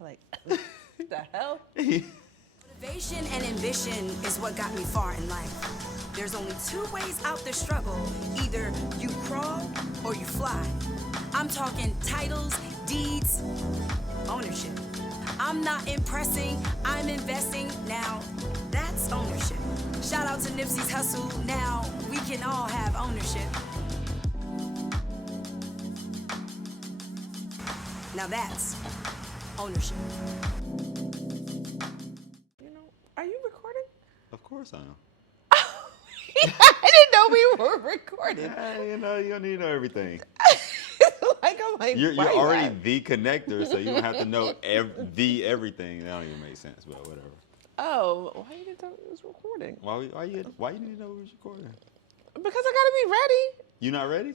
Like, the hell? Motivation and ambition is what got me far in life. There's only two ways out the struggle. Either you crawl or you fly. I'm talking titles, deeds, ownership. I'm not impressing, I'm investing. Now, that's ownership. Shout out to Nipsey's hustle. Now, we can all have ownership. Now that's ownership. You know, are you recording? Of course I am. I didn't know we were recording. Yeah, you know, you don't need to know everything. I'm like, You're why already that? the connector, so you don't have to know everything. That don't even make sense, but whatever. Oh, why you didn't know it was recording? Why you need to know who's recording? Because I gotta be ready. You not ready?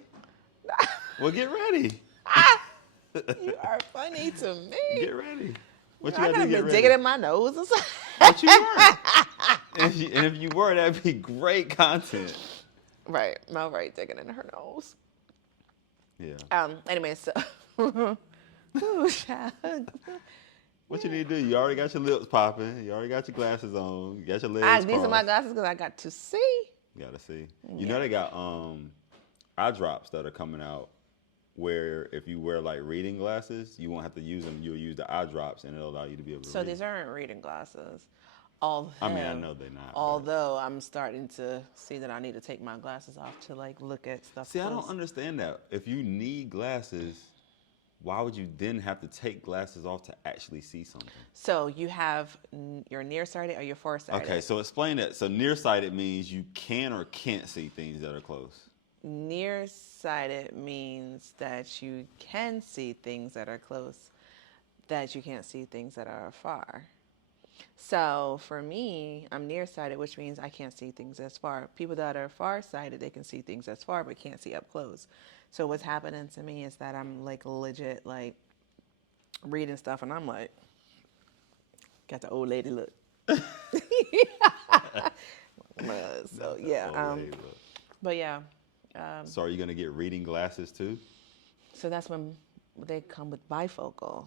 Well, get ready. You are funny to me. Get ready. What I you got to have get been ready? digging in my nose or something. But you weren't. And if you were, that'd be great content. Right, Mel Wright digging in her nose. Yeah. Anyway, so. Ooh, child. What you need to do? You already got your lips popping. You already got your glasses on. You got your legs These are my crossed. glasses because I got to see. You gotta see. You know they got eye drops that are coming out where if you wear like reading glasses, you won't have to use them. You'll use the eye drops and it'll allow you to be able to So read. these aren't reading glasses. Although, I mean, I know they're not. Although I'm starting to see that I need to take my glasses off to like look at stuff. See, I close. don't understand that. If you need glasses, why would you then have to take glasses off to actually see something? So you have your nearsighted or your farsighted. Okay, so explain that. So nearsighted means you can or can't see things that are close. Nearsighted means that you can see things that are close, that you can't see things that are far. So for me, I'm nearsighted, which means I can't see things as far. People that are farsighted, they can see things as far, but can't see up close. So what's happening to me is that I'm like legit like reading stuff, and I'm like, got the old lady look. So yeah, but yeah. So are you gonna get reading glasses too? So that's when they come with bifocal.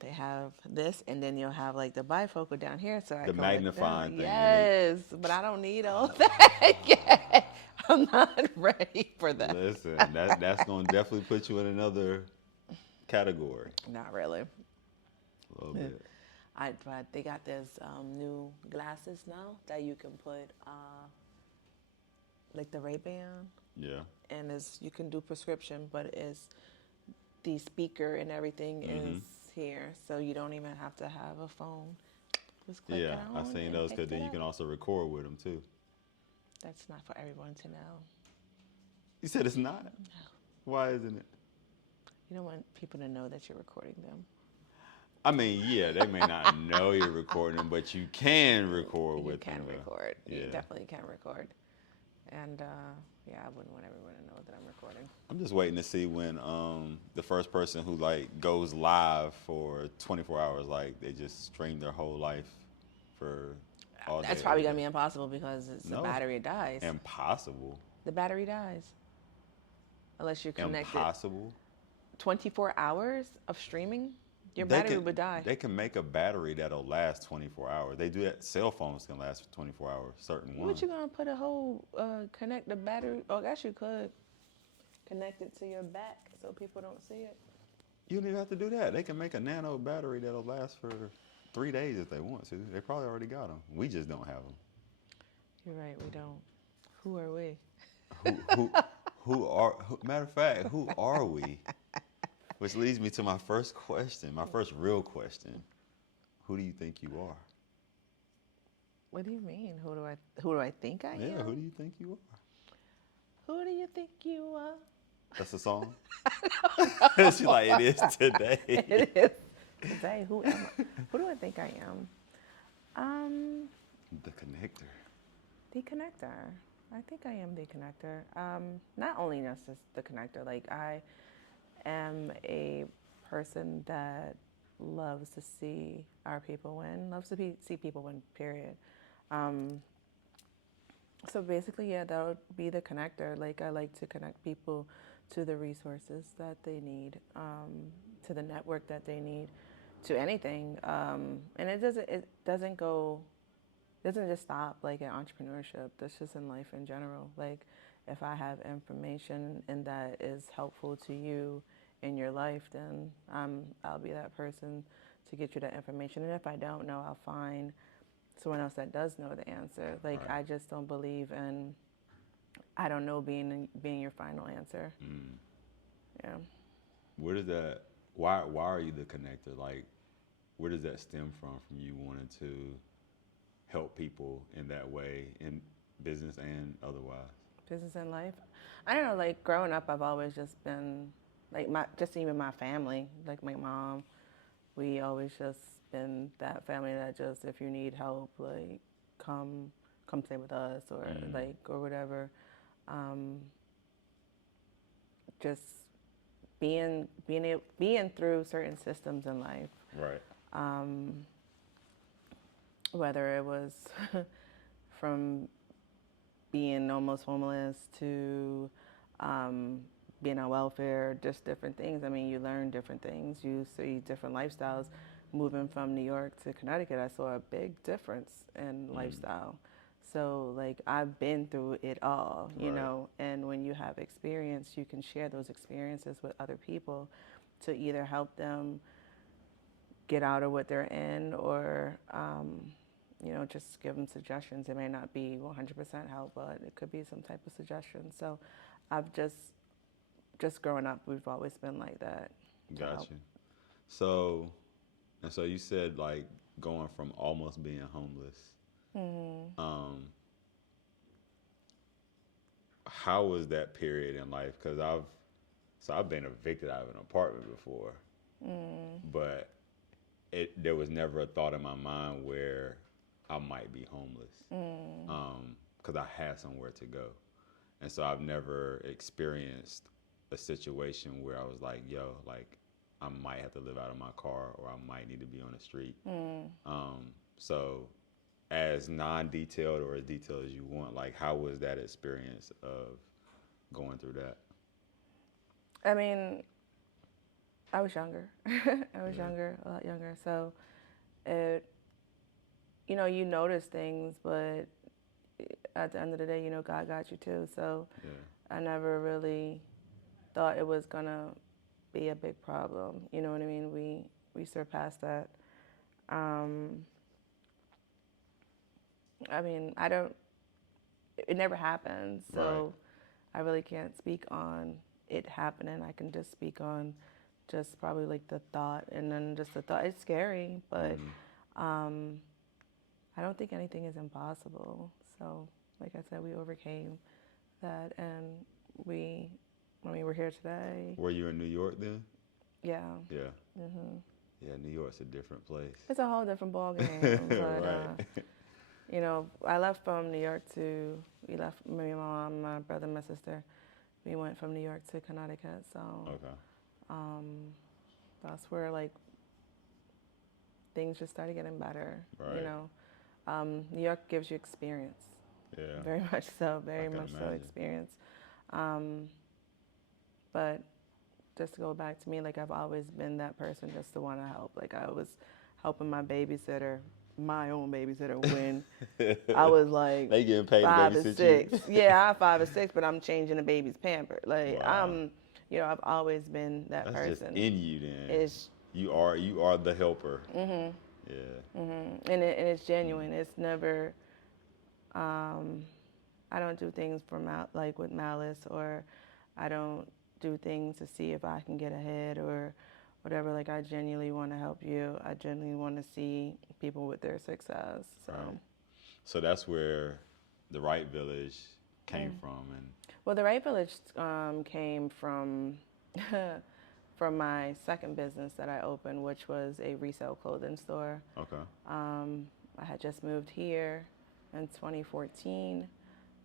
They have this, and then you'll have like the bifocal down here. So I The can magnifying thing. Yes, but I don't need all that yet. I'm not ready for that. Listen, that's gonna definitely put you in another category. Not really. A little bit. But they got this new glasses now that you can put like the Ray-Ban. Yeah. And you can do prescription, but it's the speaker and everything is here, so you don't even have to have a phone. Just click it on. I've seen those because then you can also record with them too. That's not for everyone to know. You said it's not? No. Why isn't it? You don't want people to know that you're recording them. I mean, yeah, they may not know you're recording them, but you can record with them. You can record. Yeah. You definitely can record. And yeah, I wouldn't want everyone to know that I'm recording. I'm just waiting to see when the first person who like goes live for 24 hours, like they just stream their whole life for all day. That's probably gonna be impossible because the battery dies. Impossible. The battery dies. Unless you're connected. Impossible. 24 hours of streaming, your battery would die. They can make a battery that'll last 24 hours. They do that. Cell phones can last for 24 hours, certain ones. What you gonna put a whole, connect the battery? Oh, I guess you could connect it to your back so people don't see it. You don't even have to do that. They can make a nano battery that'll last for 3 days if they want to. They probably already got them. We just don't have them. You're right, we don't. Who are we? Matter of fact, who are we? Which leads me to my first question, my first real question. Who do you think you are? What do you mean? Who do I think I am? Yeah, who do you think you are? Who do you think you are? That's a song? She's like, it is today. It is today. Who am I? Who do I think I am? The connector. The connector. I think I am the connector. Not only just the connector, like I am a person that loves to see our people win, loves to see people win, period. So basically, yeah, that would be the connector. Like I like to connect people to the resources that they need, to the network that they need to anything. And it doesn't just stop like at entrepreneurship. That's just in life in general. Like if I have information and that is helpful to you in your life, then I'll be that person to get you that information. And if I don't know, I'll find someone else that does know the answer. Like Right. I just don't believe in I don't know being your final answer. Yeah. Where does that? Why are you the connector? Like, where does that stem from you wanting to help people in that way in business and otherwise? Business and life. I don't know, like growing up I've always just been like even my family, like my mom, we always just been that family that just if you need help, like come stay with us or like or whatever. Just being through certain systems in life. Right. Whether it was from being almost homeless to being on welfare, just different things. I mean, you learn different things. You see different lifestyles. Moving from New York to Connecticut, I saw a big difference in lifestyle. So, like, I've been through it all, you Right. know, and when you have experience, you can share those experiences with other people to either help them get out of what they're in or, you know, just give them suggestions. It may not be 100% help, but it could be some type of suggestion. So I've just growing up, we've always been like that. to help. Gotcha. So you said like going from almost being homeless. How was that period in life? Because I've been evicted out of an apartment before, but there was never a thought in my mind where I might be homeless, because I had somewhere to go, and so I've never experienced a situation where I was like, yo, like I might have to live out of my car or I might need to be on the street. So as non-detailed or as detailed as you want, like how was that experience of going through that? I mean, I was younger. I was younger, a lot younger. So it, you know, you notice things, but at the end of the day, you know, God got you too. So I never really thought it was gonna be a big problem. You know what I mean? We surpassed that. I mean, it never happened, so I really can't speak on it happening. I can just speak on just probably like the thought, and then just the thought. It's scary, but I don't think anything is impossible. So, like I said, we overcame that, and we're here today. Were you in New York then? Yeah. Yeah. Yeah, New York's a different place. It's a whole different ballgame, but Right. you know, I left from New York we left, me, my mom, my brother, my sister. We went from New York to Connecticut, so Okay. that's where like things just started getting better. Right. You know, New York gives you experience. Yeah. Very much so, very can much so imagine. experience. But just to go back to me, like I've always been that person just to want to help. Like I was helping my own babysitter, when I was like They getting paid to 5 or babysit 6. you? Yeah, I'm 5 or 6, but I'm changing the baby's pamper. Like Wow. you know, I've always been that That's person. just in you then. It's You are the helper. Yeah. and it's genuine. It's never. I don't do things like with malice, or I don't do things to see if I can get ahead or whatever. Like I genuinely want to help you. I genuinely want to see people with their success. So, Right. So that's where the Wright Village came from, and well, the Wright Village came from from my second business that I opened, which was a resale clothing store. okay. I had just moved here in 2014.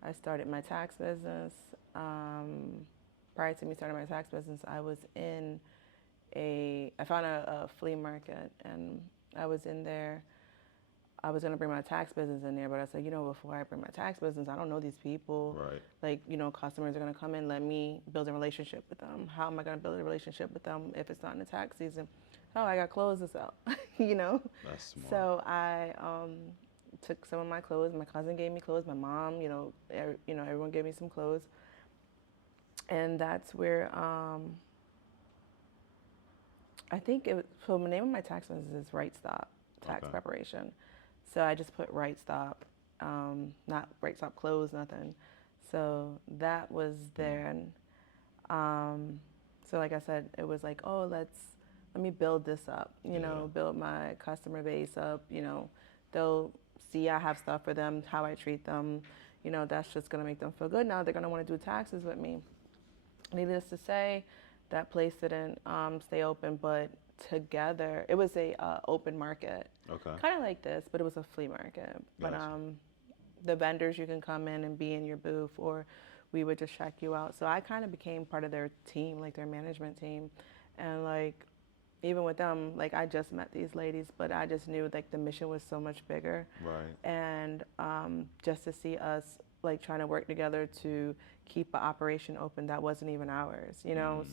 I started my tax business. Prior to me starting my tax business, I found a flea market, and I was in there I was going to bring my tax business in there, but I said, before I bring my tax business, I don't know these people. Right. Like, customers are going to come in, let me build a relationship with them. How am I going to build a relationship with them if it's not in the tax season? Oh, I got clothes to sell, That's smart. So I took some of my clothes. My cousin gave me clothes. My mom, everyone gave me some clothes. And that's where I think so the name of my tax business is Wright Stop Tax Preparation. So I just put Wright Stop, not Wright Stop Clothes, nothing. So that was there. And so like I said, it was like, oh, let me build this up, build my customer base up, they'll see I have stuff for them, how I treat them, that's just going to make them feel good. Now they're going to want to do taxes with me. Needless to say, that place didn't stay open, but together, it was a open market. Okay. Kind of like this, but it was a flea market. But Gotcha. the vendors, you can come in and be in your booth, or we would just check you out. So I kind of became part of their team, like their management team. And like, even with them, like I just met these ladies, but I just knew like the mission was so much bigger. Right. And just to see us like trying to work together to keep an operation open that wasn't even ours,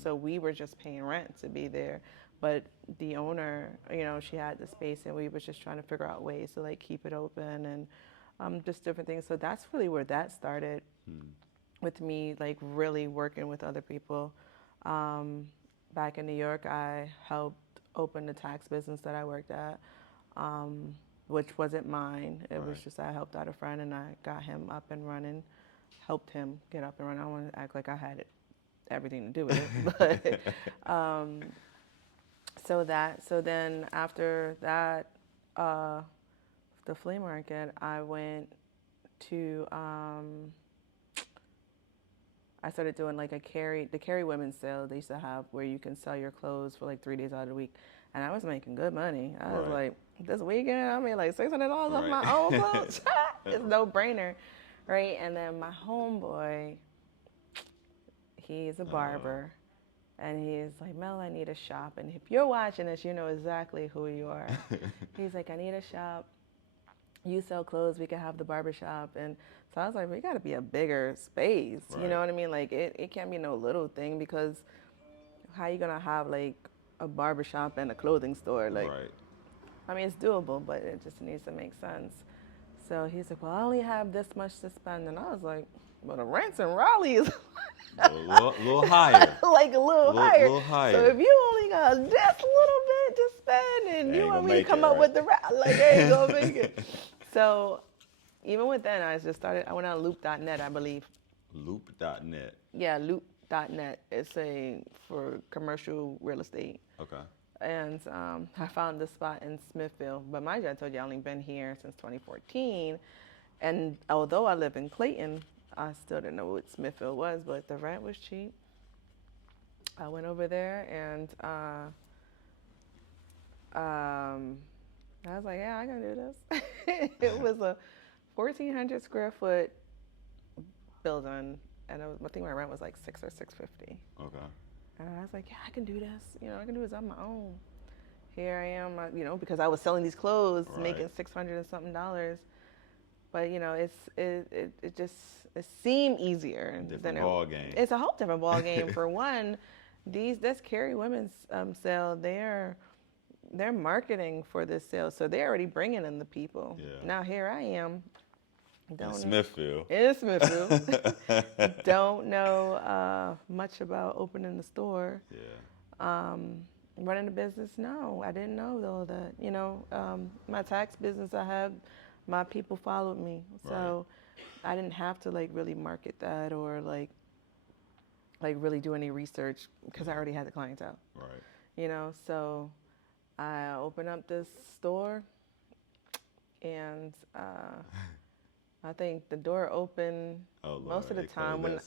So we were just paying rent to be there. But the owner, she had the space, and we were just trying to figure out ways to like keep it open and just different things. So that's really where that started with me, like really working with other people. Back in New York, I helped open the tax business that I worked at, which wasn't mine. It was just I helped out a friend, and I got him up and running, helped him get up and running. I don't want to act like I had everything to do with it, but so then after that, the flea market, I went to. I started doing like the Cary women's sale they used to have, where you can sell your clothes for like 3 days out of the week. And I was making good money. I was like, this weekend I made like $600 off my own clothes. It's no brainer, right? And then my homeboy, he's a barber, and he's like, Mel, I need a shop. And if you're watching this, you know exactly who you are. He's like, I need a shop. You sell clothes, we can have the barber shop. And so I was like, we got to be a bigger space. You know what I mean? Like, it can't be no little thing, because how you going to have, like, a barber shop and a clothing store? Like, I mean, it's doable, but it just needs to make sense. So he's like, well, I only have this much to spend. And I was like, well, the rents in Raleigh is a little higher. Like a little higher. Little higher. So if you only got this little bit to spend, and you want me to come up with the rest, like, they ain't going to make it. So even with that, I went on loop.net, I believe. Loop.net. Yeah, loop.net. It's for commercial real estate. Okay. And I found this spot in Smithfield. But mind you, I told you I only been here since 2014. And although I live in Clayton, I still didn't know what Smithfield was, but the rent was cheap. I went over there, and I was like, yeah, I can do this. It was a 1,400 square foot building, and I think my rent was like $600 or $650. Okay. And I was like, yeah, I can do this. I can do this on my own. Here I am, because I was selling these clothes, making $600 and something. But it seemed easier. Different ball game. It's a whole different ball game. For one, this Cary women's sale, they're marketing for this sale, so they're already bringing in the people. Yeah. Now here I am. In Smithfield. In Smithfield. Don't know much about opening the store. Yeah. Running a business, no. I didn't know though that, my tax business I had, my people followed me. So I didn't have to like really market that or like really do any research, because I already had the clientele. Right. So I opened up this store, and I think the door opened most of the time when.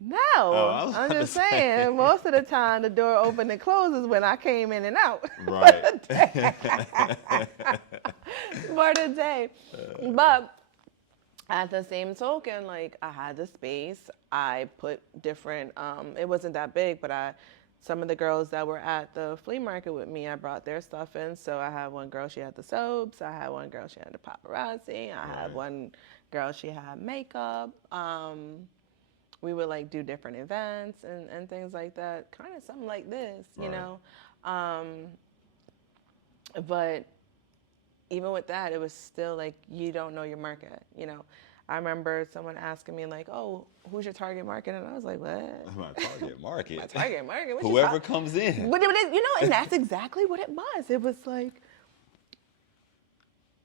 No, I'm just saying, most of the time the door opened and closes when I came in and out. Right. For the day. But at the same token, like, I had the space. I put different, it wasn't that big, but I some of the girls that were at the flea market with me, I brought their stuff in. So I had one girl, she had the soaps. I had one girl, she had the paparazzi. I had one girl, she had makeup. We would like do different events and things like that. Kind of something like this, you know. But even with that, it was still like you don't know your market, you know. I remember someone asking me like, "Oh, who's your target market?" And I was like, "What? My target market. My target market? What Whoever comes in." But you know, and that's exactly what it was. It was like,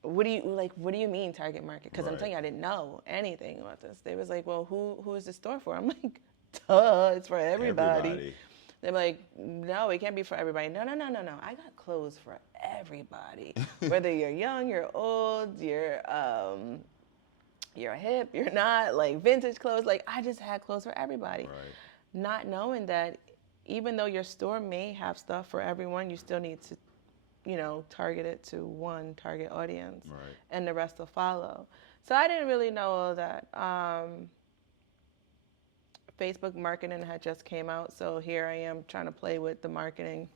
what do you mean target market? Because I'm telling you, I didn't know anything about this. They was like, "Well, who is the store for?" I'm like, "Duh, it's for everybody." They're like, "No, it can't be for everybody." No. I got clothes for everybody. Whether you're young, you're old, you're hip, you're not, like vintage clothes. Like I just had clothes for everybody. Not knowing that even though your store may have stuff for everyone, you still need to, you know, target it to one target audience and the rest will follow. So I didn't really know all that. Facebook marketing had just came out, so here I am trying to play with the marketing,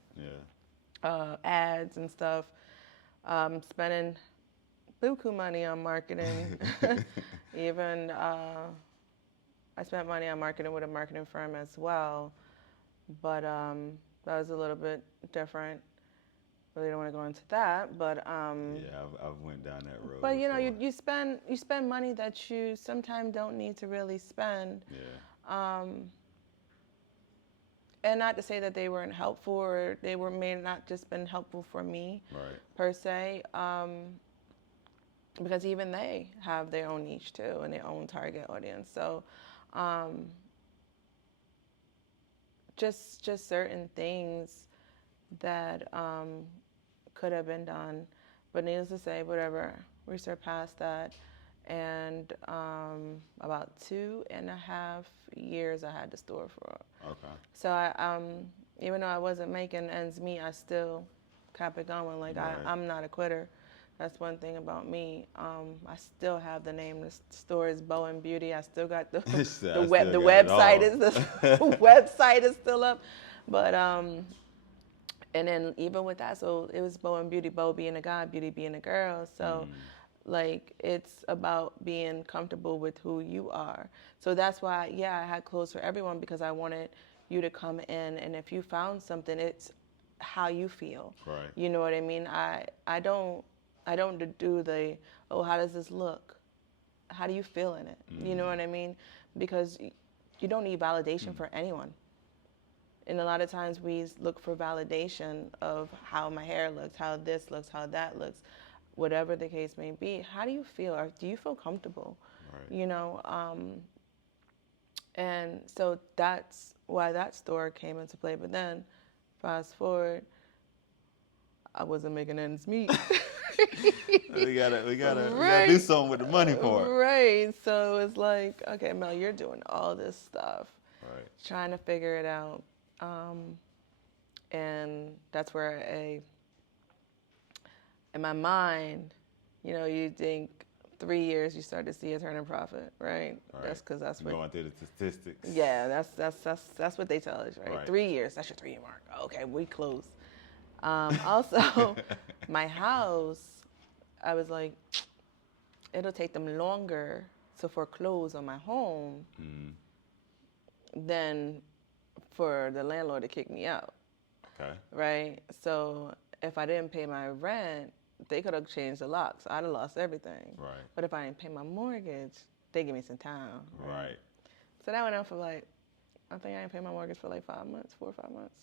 ads and stuff, spending buku money on marketing. Even I spent money on marketing with a marketing firm as well, but that was a little bit different. Really don't want to go into that, but I've went down that road. But you know, you spend money that you sometimes don't need to really spend. And not to say that they weren't helpful or they may not just been helpful for me per se, because even they have their own niche too and their own target audience. So just certain things that could have been done, but needless to say, whatever, we surpassed that. And about 2.5 years I had the store for. So I, even though I wasn't making ends meet, I still kept it going. Like I'm not a quitter. That's one thing about me. I still have the name. The store is Bow and Beauty. I still got the website is the website is still up, but and then even with that, so it was Bow and Beauty. Bow being a guy, Beauty being a girl. So. Like, it's about being comfortable with who you are. So that's why, I had clothes for everyone, because I wanted you to come in, and if you found something, it's how you feel. You know what I mean? I don't do the, oh, how does this look? How do you feel in it? You know what I mean? Because you don't need validation for anyone. And a lot of times we look for validation of how my hair looks, how this looks, how that looks. Whatever the case may be, how do you feel? Or do you feel comfortable? You know, and so that's why that store came into play. But then, fast forward, I wasn't making ends meet. we gotta do something with the money part. So it's like, okay, Mel, you're doing all this stuff, trying to figure it out, and that's where in my mind, you know, you think 3 years you start to see a turning profit, right? That's because that's what going through the statistics. Yeah, that's what they tell us, right? 3 years, that's your 3-year mark. Okay, we close. Also, my house, I was like, it'll take them longer to foreclose on my home than for the landlord to kick me out. Right? So if I didn't pay my rent, they could have changed the locks. I'd have lost everything. But if I didn't pay my mortgage, they give me some time. So that went on for like, I think I didn't pay my mortgage for like 5 months, 4 or 5 months.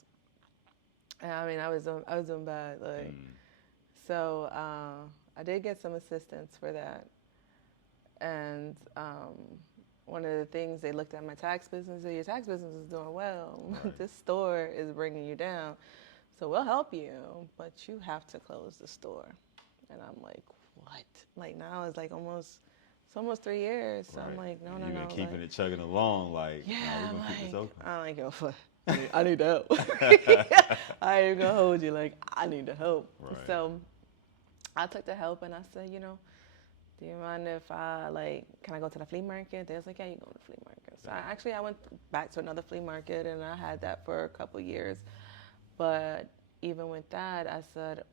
And I mean, I was doing bad. Like, so I did get some assistance for that. And one of the things, they looked at my tax business, said, your tax business is doing well. This store is bringing you down. So we'll help you, but you have to close the store. And I'm like, what? Like now it's like it's almost 3 years. So I'm like, no. You've been keeping it chugging along, like, yeah, we're gonna keep this open. I don't give a fuck. I need the help. I ain't gonna hold you, like, I need the help. So I took the help and I said, you know, do you mind if I can I go to the flea market? They was like, yeah, you go to the flea market. So I went back to another flea market, and I had that for a couple years. But even with that, I said,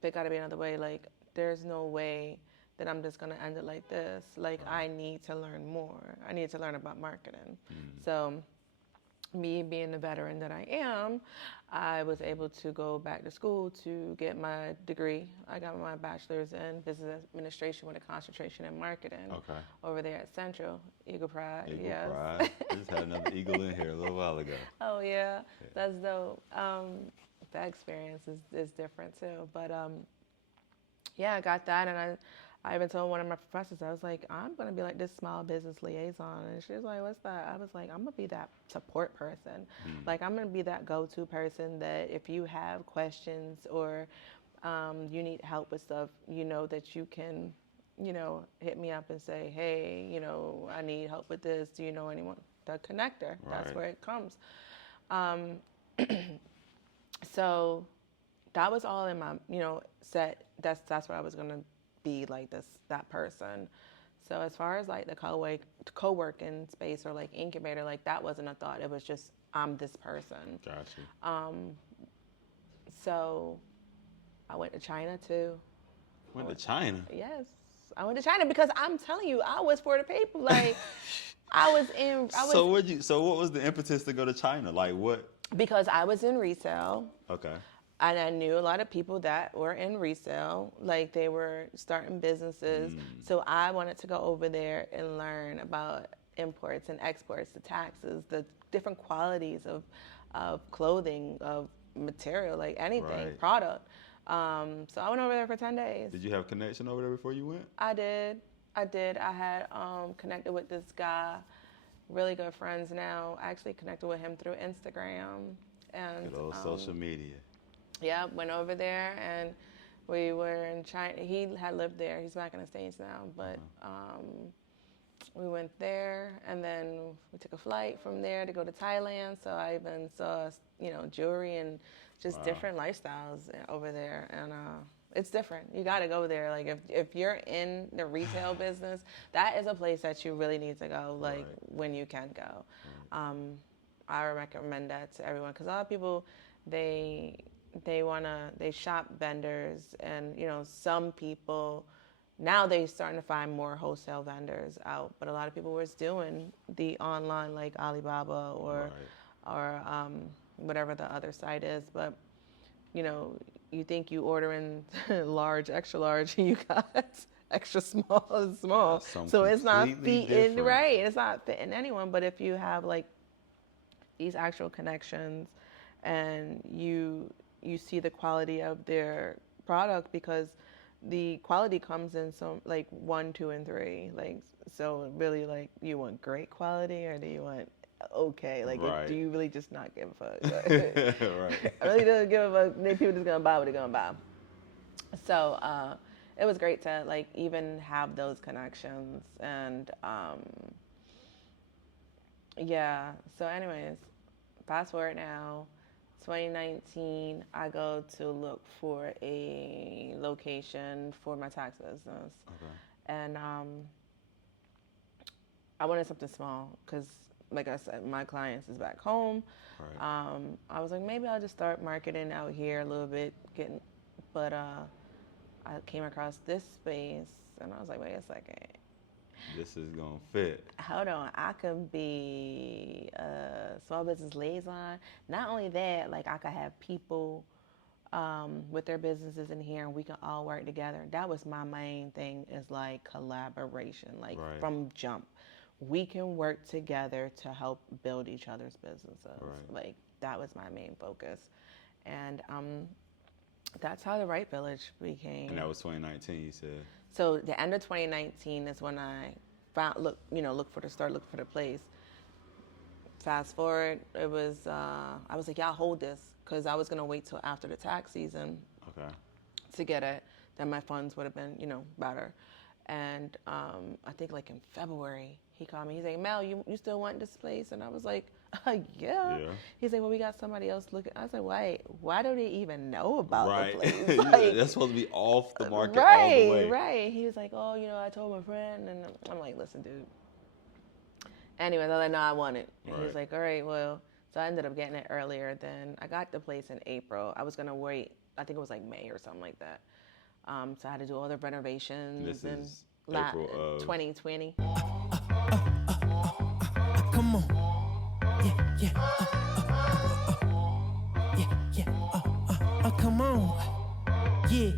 there got to be another way. Like, there's no way that I'm just going to end it like this. Like, I need to learn more. I need to learn about marketing. So me being the veteran that I am, I was able to go back to school to get my degree. I got my bachelor's in business administration with a concentration in marketing over there at Central. Eagle Pride, yes. Pride. I just had another eagle in here a little while ago. Oh, yeah. That's dope. That experience is different, too. But, yeah, I got that, and I even told one of my professors, I was like, I'm going to be like this small business liaison. And she was like, what's that? I was like, I'm going to be that support person. Like, I'm going to be that go-to person that if you have questions or you need help with stuff, you know that you can, hit me up and say, hey, I need help with this. Do you know anyone? The connector. Right. That's where it comes. So that was all in my, set. That's where I was going to be like that person. So as far as like the co-working space or like incubator, like that wasn't a thought. It was just, I'm this person. Gotcha. So I went to China too. Went to China? Yes. I went to China because I'm telling you, I was for the people. Like So what was the impetus to go to China? Like what? Because I was in resale. Okay. And I knew a lot of people that were in resale, like they were starting businesses. So I wanted to go over there and learn about imports and exports, the taxes, the different qualities of clothing, of material, like anything, product. So I went over there for 10 days. Did you have connection over there before you went? I did. I had connected with this guy, really good friends now. I actually connected with him through Instagram. And good old social media. Yeah, went over there and we were in China. He had lived there. He's back in the States now, but we went there and then we took a flight from there to go to Thailand. So I even saw, jewelry and just different lifestyles over there. And it's different. You got to go there. Like if you're in the retail business, that is a place that you really need to go, like when you can go. I recommend that to everyone because a lot of people, they shop vendors and, some people, now they're starting to find more wholesale vendors out, but a lot of people were doing the online like Alibaba or whatever the other site is. But, you think you order in large, extra large, and you got extra small. So it's not fitting, right? It's not fitting anyone. But if you have like these actual connections and you see the quality of their product, because the quality comes in some like 1, 2, and 3. Like, so really, like, you want great quality or do you want okay? Like, do you really just not give a fuck? I really don't give a fuck. People just gonna buy what they're gonna buy. So it was great to like even have those connections and yeah. So anyways, fast forward now. 2019, I go to look for a location for my tax business. Okay. And I wanted something small because, like I said, my clients is back home. Right. I was like, maybe I'll just start marketing out here a little bit, but I came across this space, and I was like, wait a second. This is gonna fit. Hold on, I could be a small business liaison. Not only that, like I could have people with their businesses in here and we can all work together. That was my main thing, is like collaboration, like from jump. We can work together to help build each other's businesses. Like that was my main focus. And that's how the Wright Village became. And that was 2019, you said? So the end of 2019 is when I look for the place. Fast forward, it was I was like, yeah, I'll hold this, because I was gonna wait till after the tax season to get it. Then my funds would have been, better. And I think like in February, he called me. He's like, Mel, you still want this place? And I was like, Yeah. Yeah. He's like, well, we got somebody else looking. I was like, why do they even know about Right. the place? Like, That's supposed to be off the market all the way. Right. He was like, oh, I told my friend, and I'm like, listen, dude. Anyway, they're like, no, I want it. And he was like, all right, well, so I ended up getting it earlier than I got the place in April. I was gonna wait. I think it was like May or something like that. So I had to do all the renovations. This and is April of 2020. Come on. Yeah. Come on. Yeah.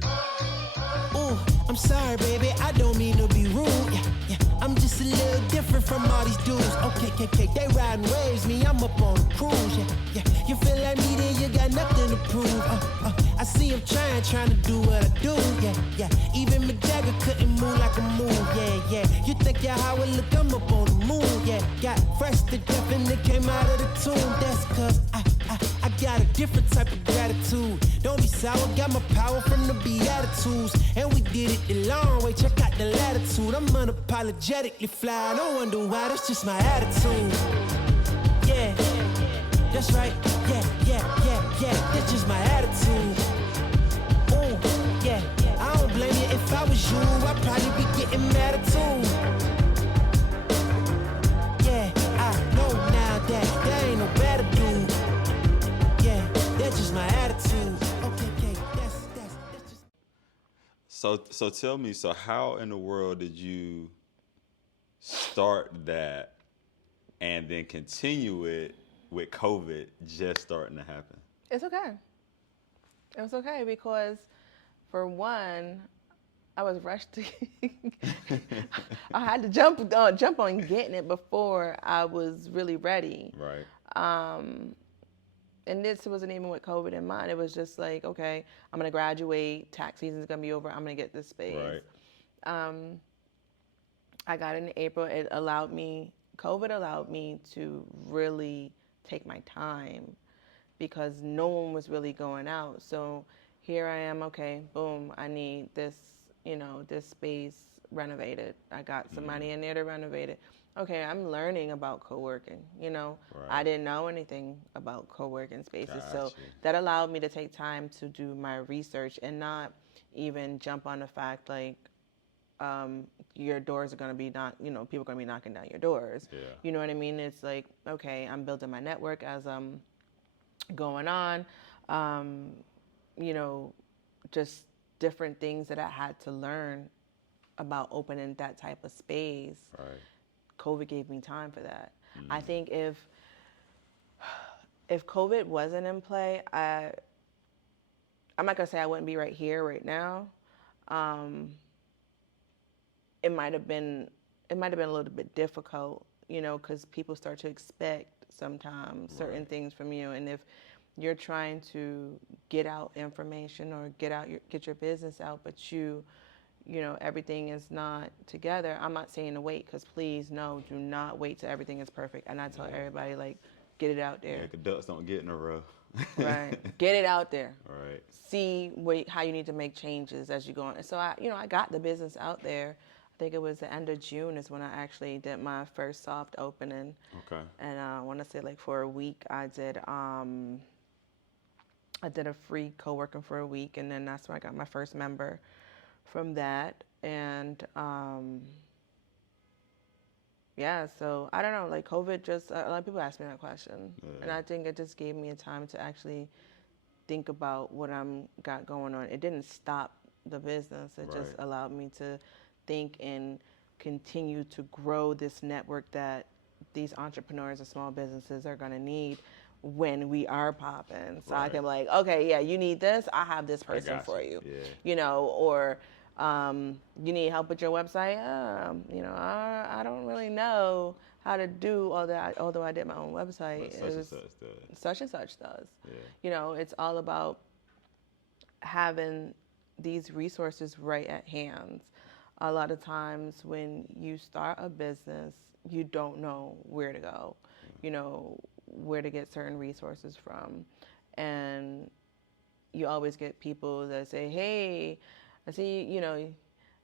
Oh, I'm sorry, baby. I don't mean to be rude. Yeah. I'm just a little different from all these dudes. Okay. They riding waves, me, I'm up on a cruise. Yeah. You feel like me, then you got nothing to prove. I see him trying to do what I do. Yeah. Even McDowell couldn't move like a move. Yeah. You think you're how it look, I'm up on the moon. Yeah. Got fresh to death and it came out of the tomb. That's cause I got a different type of gratitude. Don't be sour, got my power from the Beatitudes. And we did it the long way, check out the latitude. I'm unapologetically fly, no wonder why, that's just my attitude. Yeah, that's right, yeah, that's just my attitude. Ooh, yeah, I don't blame you, if I was you, I'd probably be getting mad at too. Yeah, I know now that there ain't no better dude. Yeah, that's just my attitude. Okay, that's just. So tell me, so how in the world did you start that and then continue it with COVID just starting to happen? It's okay. It was okay because, for one, I was rushed to. I had to jump on getting it before I was really ready. Right. And this wasn't even with COVID in mind. It was just like, okay, I'm gonna graduate. Tax season's gonna be over. I'm gonna get this space. Right. I got it in April. COVID allowed me to really take my time because no one was really going out. So here I am, okay, boom, I need this, this space renovated. I got some money in there to renovate it. Okay, I'm learning about co-working, Right. I didn't know anything about co-working spaces. So Gotcha. that allowed me to take time to do my research and not even jump on the fact like, your doors are going to be people are going to be knocking down your doors. Yeah. You know what I mean? It's like, okay, I'm building my network as I'm going on. Just different things that I had to learn about opening that type of space. Right. COVID gave me time for that. I think if COVID wasn't in play, I'm not going to say I wouldn't be right here right now. It might have been a little bit difficult, because people start to expect sometimes certain things from you. And if you're trying to get out information or get your business out, but everything is not together, I'm not saying to wait, because please, no, do not wait till everything is perfect. And I tell everybody, like, get it out there. Yeah, 'cause ducks don't get in a row. Right. Get it out there. Right. See how you need to make changes as you go on. And so I got the business out there. I think it was the end of June is when I actually did my first soft opening. Okay. And I want to say, like, for a week I did a free co-working for a week, and then that's where I got my first member from that. And so I don't know, like, COVID just, a lot of people ask me that question. Yeah. And I think it just gave me a time to actually think about what I'm got going on. It didn't stop the business. It just allowed me to think and continue to grow this network that these entrepreneurs and small businesses are going to need when we are popping. So I can be like, okay, yeah, you need this, I have this person for you. Yeah. Or you need help with your website. I don't really know how to do all that, although I did my own website. Such and such does. Yeah. It's all about having these resources right at hand. A lot of times when you start a business, you don't know where to go, where to get certain resources from. And you always get people that say, hey, I see,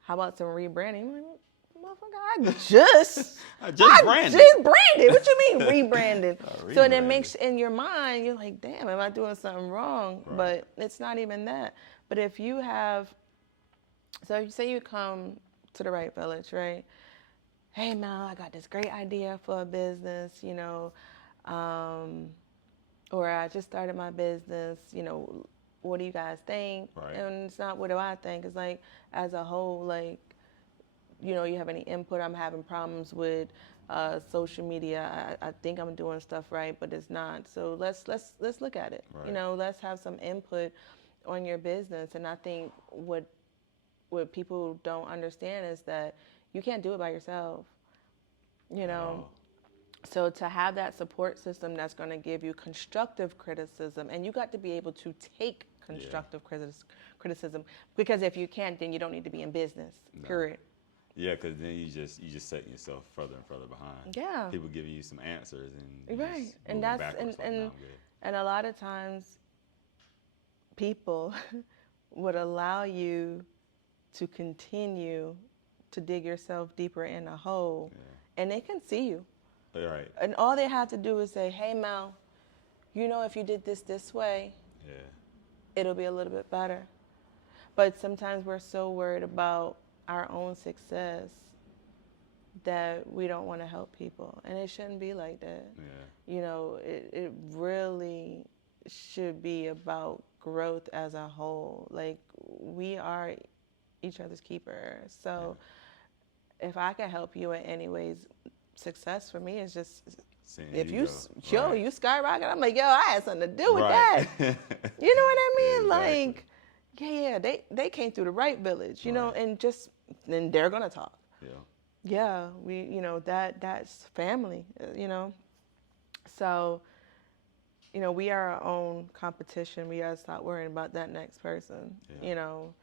how about some rebranding? I'm like, motherfucker, I just branded. just branded. What you mean rebranded? So then it rebranded. makes in your mind, you're like, damn, am I doing something wrong? Right. But it's not even that. But if you have, so you say you come to the Wright Village, right? Hey Mel, I got this great idea for a business, you know, or I just started my business, you know, what do you guys think? Right. And it's not what do I think, it's like as a whole, like, you know, you have any input? I'm having problems with social media. I think I'm doing stuff right, but it's not. So let's look at it. Right. You know, let's have some input on your business. And I think what people don't understand is that you can't do it by yourself. You know. Oh. So to have that support system that's going to give you constructive criticism, and you got to be able to take constructive criticism, because if you can't, then you don't need to be in business. No. Period. Yeah, because then you just setting yourself further and further behind. Yeah. People giving you some answers and Right. just And moving that's backwards like, "No, I'm good." and a lot of times people would allow you to continue to dig yourself deeper in a hole, and they can see you. Right. And all they have to do is say, "Hey Mel, you know, if you did this way, Yeah. it'll be a little bit better." But sometimes we're so worried about our own success that we don't want to help people, and it shouldn't be like that. Yeah. You know, it really should be about growth as a whole. Like, we are each other's keeper. So if I can help you in any ways, success for me is just Seeing if you you go. Right. you skyrocket, I'm like, yo, I had something to do with Right. that. You know what I mean? Exactly. Like, yeah, they came through the Wright Village, you know, Right. and they're gonna talk. Yeah. Yeah, we, you know, that's family, you know. So, you know, we are our own competition. We gotta stop worrying about that next person. Yeah. You know,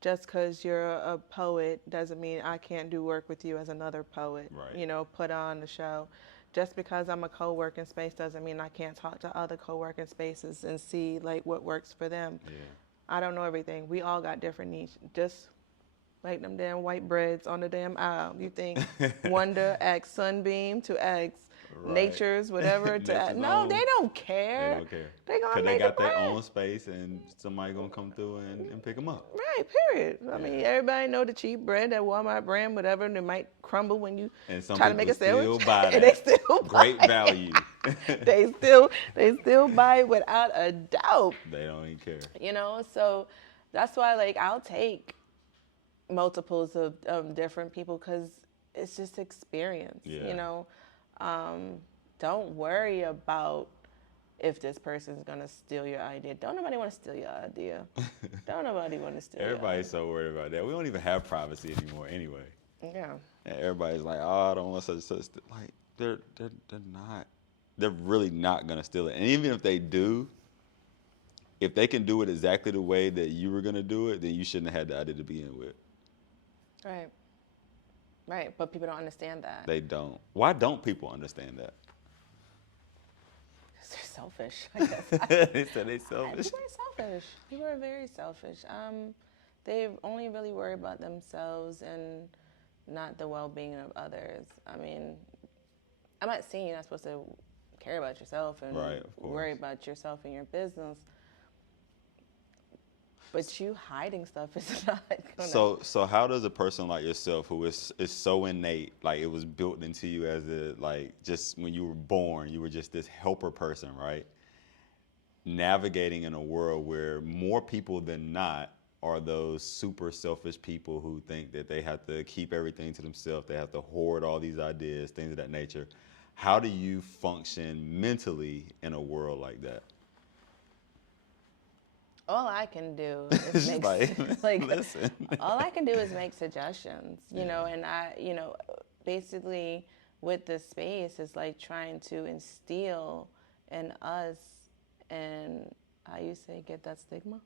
just because you're a poet doesn't mean I can't do work with you as another poet. Right. You know, put on the show. Just because I'm a co-working space doesn't mean I can't talk to other co-working spaces and see like what works for them. Yeah. I don't know everything. We all got different needs. Just like them damn white breads on the damn aisle. You think Wonder X Sunbeam to X Right. Nature's whatever to X. Nature's No, own. they don't care. They don't care. They gonna Because they make got the their bread. own space and somebody going to come through and pick them up. Right, period. I mean, everybody know the cheap bread, that Walmart brand, whatever, and it might crumble when you And some try to make a people sandwich. still buy And they that. still Great buy it. value. they still buy it without a doubt. They don't even care. You know, so that's why, like, I'll take multiples of different people because it's just experience. Yeah. You know, don't worry about if this person's gonna steal your idea. Don't nobody want to steal your idea. Don't nobody want to steal. Everybody's so worried about that. We don't even have privacy anymore anyway. Yeah. And everybody's like, oh, I don't want such. Like, they're not. They're really not gonna steal it. And even if they do, if they can do it exactly the way that you were gonna do it, then you shouldn't have had the idea to begin with. Right. Right. But people don't understand that. They don't. Why don't people understand that? They're selfish, I guess. They said they selfish. People are selfish. People are very selfish. They only really worry about themselves and not the well-being of others. I mean, I'm not saying you're not supposed to care about yourself and Right, of course. worry about yourself and your business, but you hiding stuff is not gonna. So how does a person like yourself, who is so innate, like it was built into you as a, like, just when you were born, you were just this helper person, right? Navigating in a world where more people than not are those super selfish people who think that they have to keep everything to themselves, they have to hoard all these ideas, things of that nature. How do you function mentally in a world like that? All I can do is make like, listen. All I can do is make suggestions, you know, and I, you know, basically with the space is like trying to instill in us, and how you say, get that stigma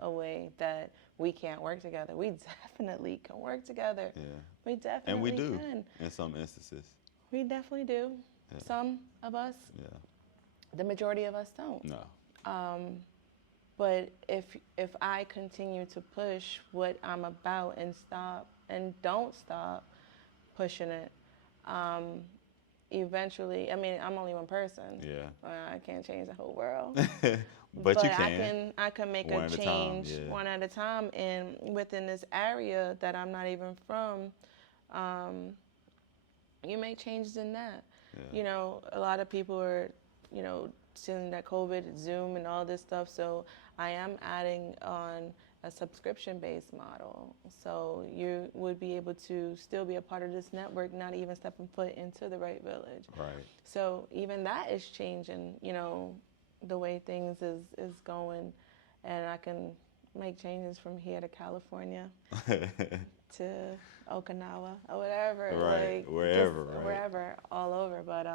away, that we can't work together. We definitely can work together. Yeah. We definitely And we do can. in some instances. We definitely do. Yeah. Some of us. Yeah. The majority of us don't. No. But if I continue to push what I'm about and don't stop, pushing it. Eventually, I mean, I'm only one person. Yeah. I can't change the whole world. but you can. I can make one a at a time, change yeah. one at a time, and within this area that I'm not even from, you make changes in that. Yeah. You know, a lot of people are, you know, seeing that COVID, Zoom, and all this stuff. So I am adding on a subscription-based model. So you would be able to still be a part of this network, not even stepping foot into the Wright Village. Right. So even that is changing, you know, the way things is going. And I can make changes from here to California to Okinawa or whatever. Right, like, wherever, just right. Wherever, all over. But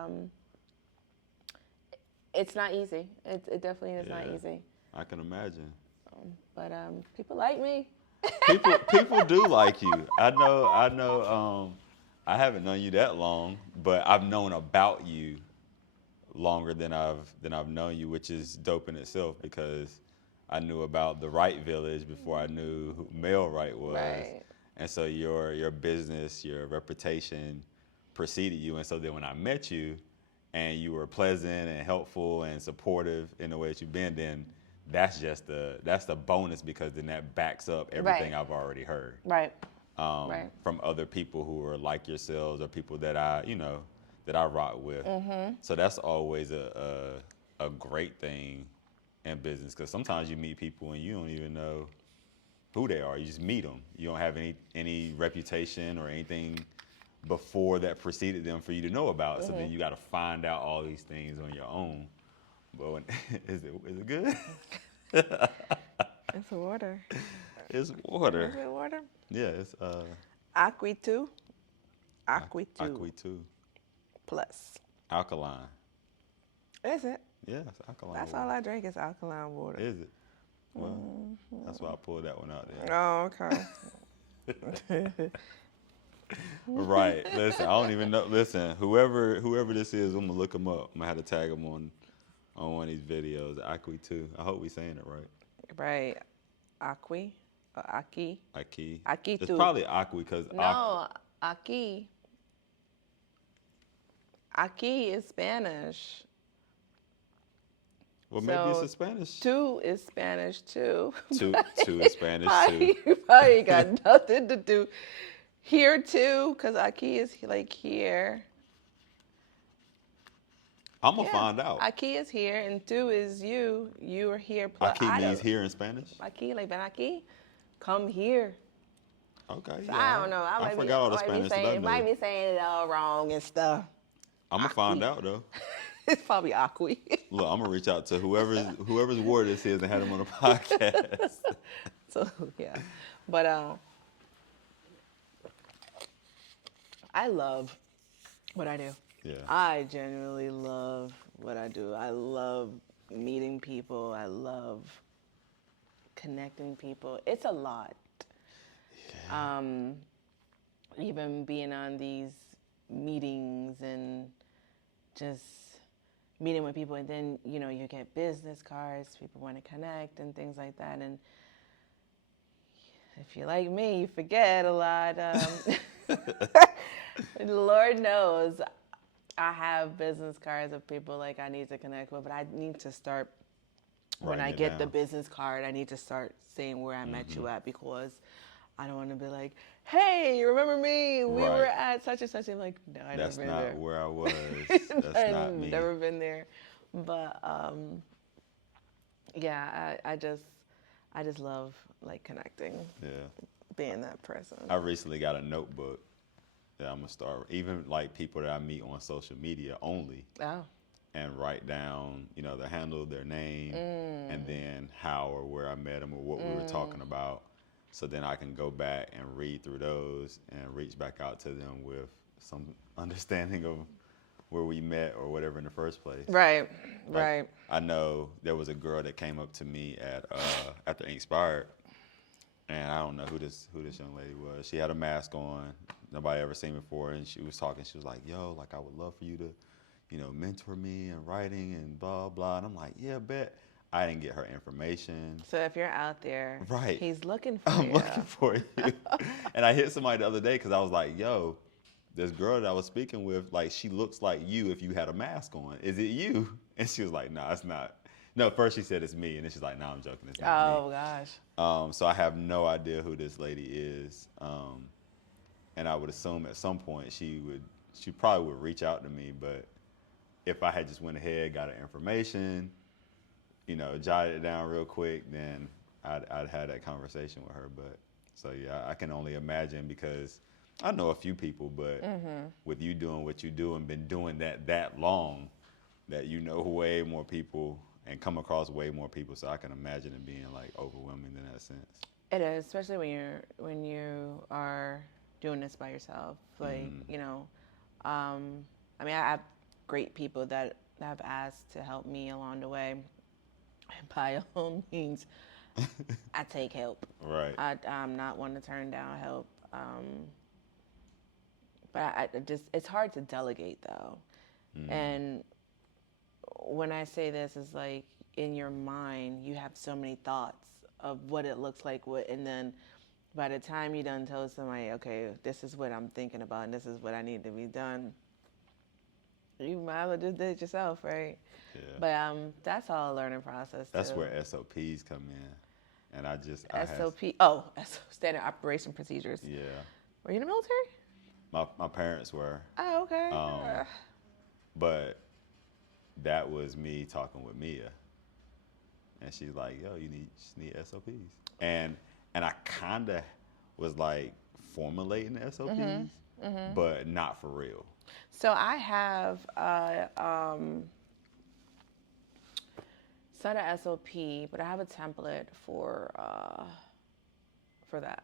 it's not easy. It definitely is not easy. I can imagine. But people like me. People do like you. I know. I haven't known you that long, but I've known about you longer than I've known you, which is dope in itself because I knew about the Wright Village before I knew who Mel Wright was. Right. And so your business, your reputation preceded you. And so then when I met you and you were pleasant and helpful and supportive in the way that you've been, then that's the bonus because then that backs up everything Right. I've already heard. Right. From other people who are like yourselves or people that I rock with. Mm-hmm. So that's always a great thing in business because sometimes you meet people and you don't even know who they are. You just meet them. You don't have any reputation or anything before that preceded them for you to know about. So then you got to find out all these things on your own. But when, is it good? It's water. It's water. Is it water? Yeah, it's Aqui 2. Aqui 2 Aqua 2. plus. Alkaline. Is it? Yeah, it's alkaline. That's water. all I drink is alkaline water. Is it? Well, that's why I pulled that one out there. Oh, okay. Right. Listen, I don't even know. Listen, whoever this is, I'm gonna look him up. I'm gonna have to tag him on one of these videos. Aqui 2. I hope we saying it right. Right. Aqui or Aki. Aqui. Aqui It's 2. probably Aqui because No, Aki. Aki is Spanish. well, maybe So, it's a Spanish. Two is Spanish too. Two is Spanish too. Probably got nothing to do here too, because Aki is like here. I'm gonna find out. Aquí is here, and tú is you. You are here. Aquí means here in Spanish. Aquí, like ven aquí, come here. Okay. So Yeah, I don't know. I forgot all the Spanish that I might know. be saying it all wrong and stuff. I'm gonna find out though. It's probably Aqui. Look, I'm gonna reach out to whoever's word this is and have them on the podcast. So yeah, but I love what I do. Yeah. I genuinely love what I do. I love meeting people. I love connecting people. It's a lot. Yeah. Even being on these meetings and just meeting with people, and then you get business cards. People want to connect and things like that. And if you're like me, you forget a lot. Lord knows. I have business cards of people like I need to connect with, but I need to start, when I get the business card, I need to start saying where I met you at, because I don't want to be like, hey, you remember me? We were at such and such. I'm like, no, I've never been there. That's not where I was. That's not me. I've never been there. But yeah, I just love like connecting, being that person. I recently got a notebook that I'm gonna start, even like people that I meet on social media only, and write down, their handle, their name, and then how or where I met them or what we were talking about. So then I can go back and read through those and reach back out to them with some understanding of where we met or whatever in the first place. Right, Like, right. I know there was a girl that came up to me at the Inspired, and I don't know who this young lady was. She had a mask on. Nobody ever seen before, and she was talking. She was like, "Yo, like I would love for you to, mentor me in writing and blah blah." And I'm like, "Yeah, bet." I didn't get her information. So if you're out there, Right. he's looking for you. I'm looking for you. And I hit somebody the other day because I was like, "Yo, this girl that I was speaking with, like, she looks like you if you had a mask on. Is it you? And she was like, nah, it's not. No, first she said it's me, and then she's like, nah, I'm joking, it's not me. Oh gosh. So I have no idea who this lady is. And I would assume at some point she probably would reach out to me, but if I had just went ahead, got her information, you know, jotted it down real quick, then I'd had that conversation with her. But so yeah, I can only imagine, because I know a few people, but with you doing what you do and been doing that long, that you know way more people and come across way more people. So I can imagine it being like overwhelming in that sense. It is, especially when you are doing this by yourself. Like, you know, I mean, I have great people that have asked to help me along the way. And by all means, I take help. Right. I'm not one to turn down help. But I just, it's hard to delegate though. And when I say this, is like in your mind, you have so many thoughts of what it looks like, and then by the time you done tell somebody, okay, this is what I'm thinking about and this is what I need to be done, you might as well just do it yourself, right? Yeah. But that's all a learning process. That's too. where SOPs come in. And Standard operation procedures. Yeah. Were you in the military? My parents were. Oh, okay. But that was me talking with Mia. And she's like, yo, you just need SOPs. And I kind of was like formulating SOPs, but not for real. So I have a set of SOP, but I have a template for that,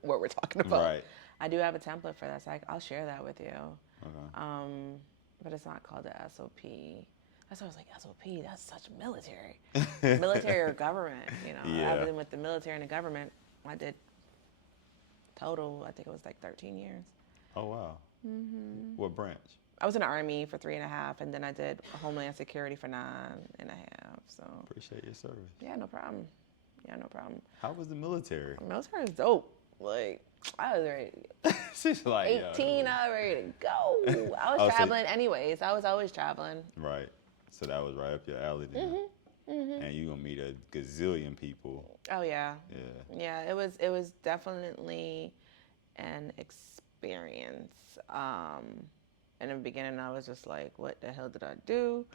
what we're talking about. Right. I do have a template for that, so I'll share that with you. Okay. But it's not called the SOP. That's why I was like, SOP, that's such military. Military or government, you know. Yeah. I've been with the military and the government. I did total, I think it was like 13 years. Oh, wow. What branch? I was in the Army for 3.5, and then I did Homeland Security for 9.5. So Appreciate your service. yeah, no problem. How was the military? The military is dope. Like, I was ready. She's like, 18, I was ready to go. I was Oh, so- traveling anyways. I was always traveling. Right. So that was right up your alley then. And you gonna meet a gazillion people. Oh yeah. Yeah. Yeah, it was definitely an experience. In the beginning, I was just like, "What the hell did I do?"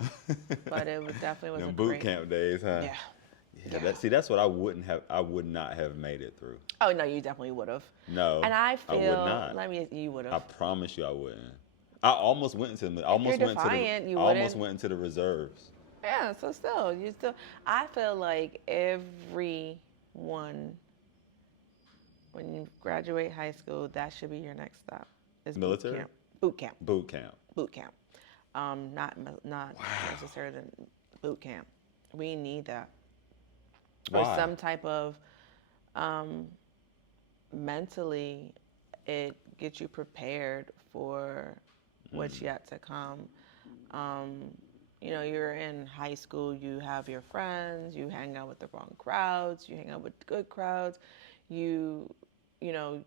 But it was definitely Them a boot great camp days, huh? Yeah. Yeah. That's what I would not have made it through. Oh no, you definitely would have. No. And I feel, would not. You would I have. promise you, I wouldn't. I almost went into the went to the reserves. Yeah, so I feel like everyone, when you graduate high school, that should be your next stop. Is Military? Boot camp. Boot camp. Not necessarily boot camp. We need that. Why? Or some type of, mentally, it gets you prepared for what's yet to come. You know, you're in high school, you have your friends, you hang out with the wrong crowds, you hang out with good crowds, you know,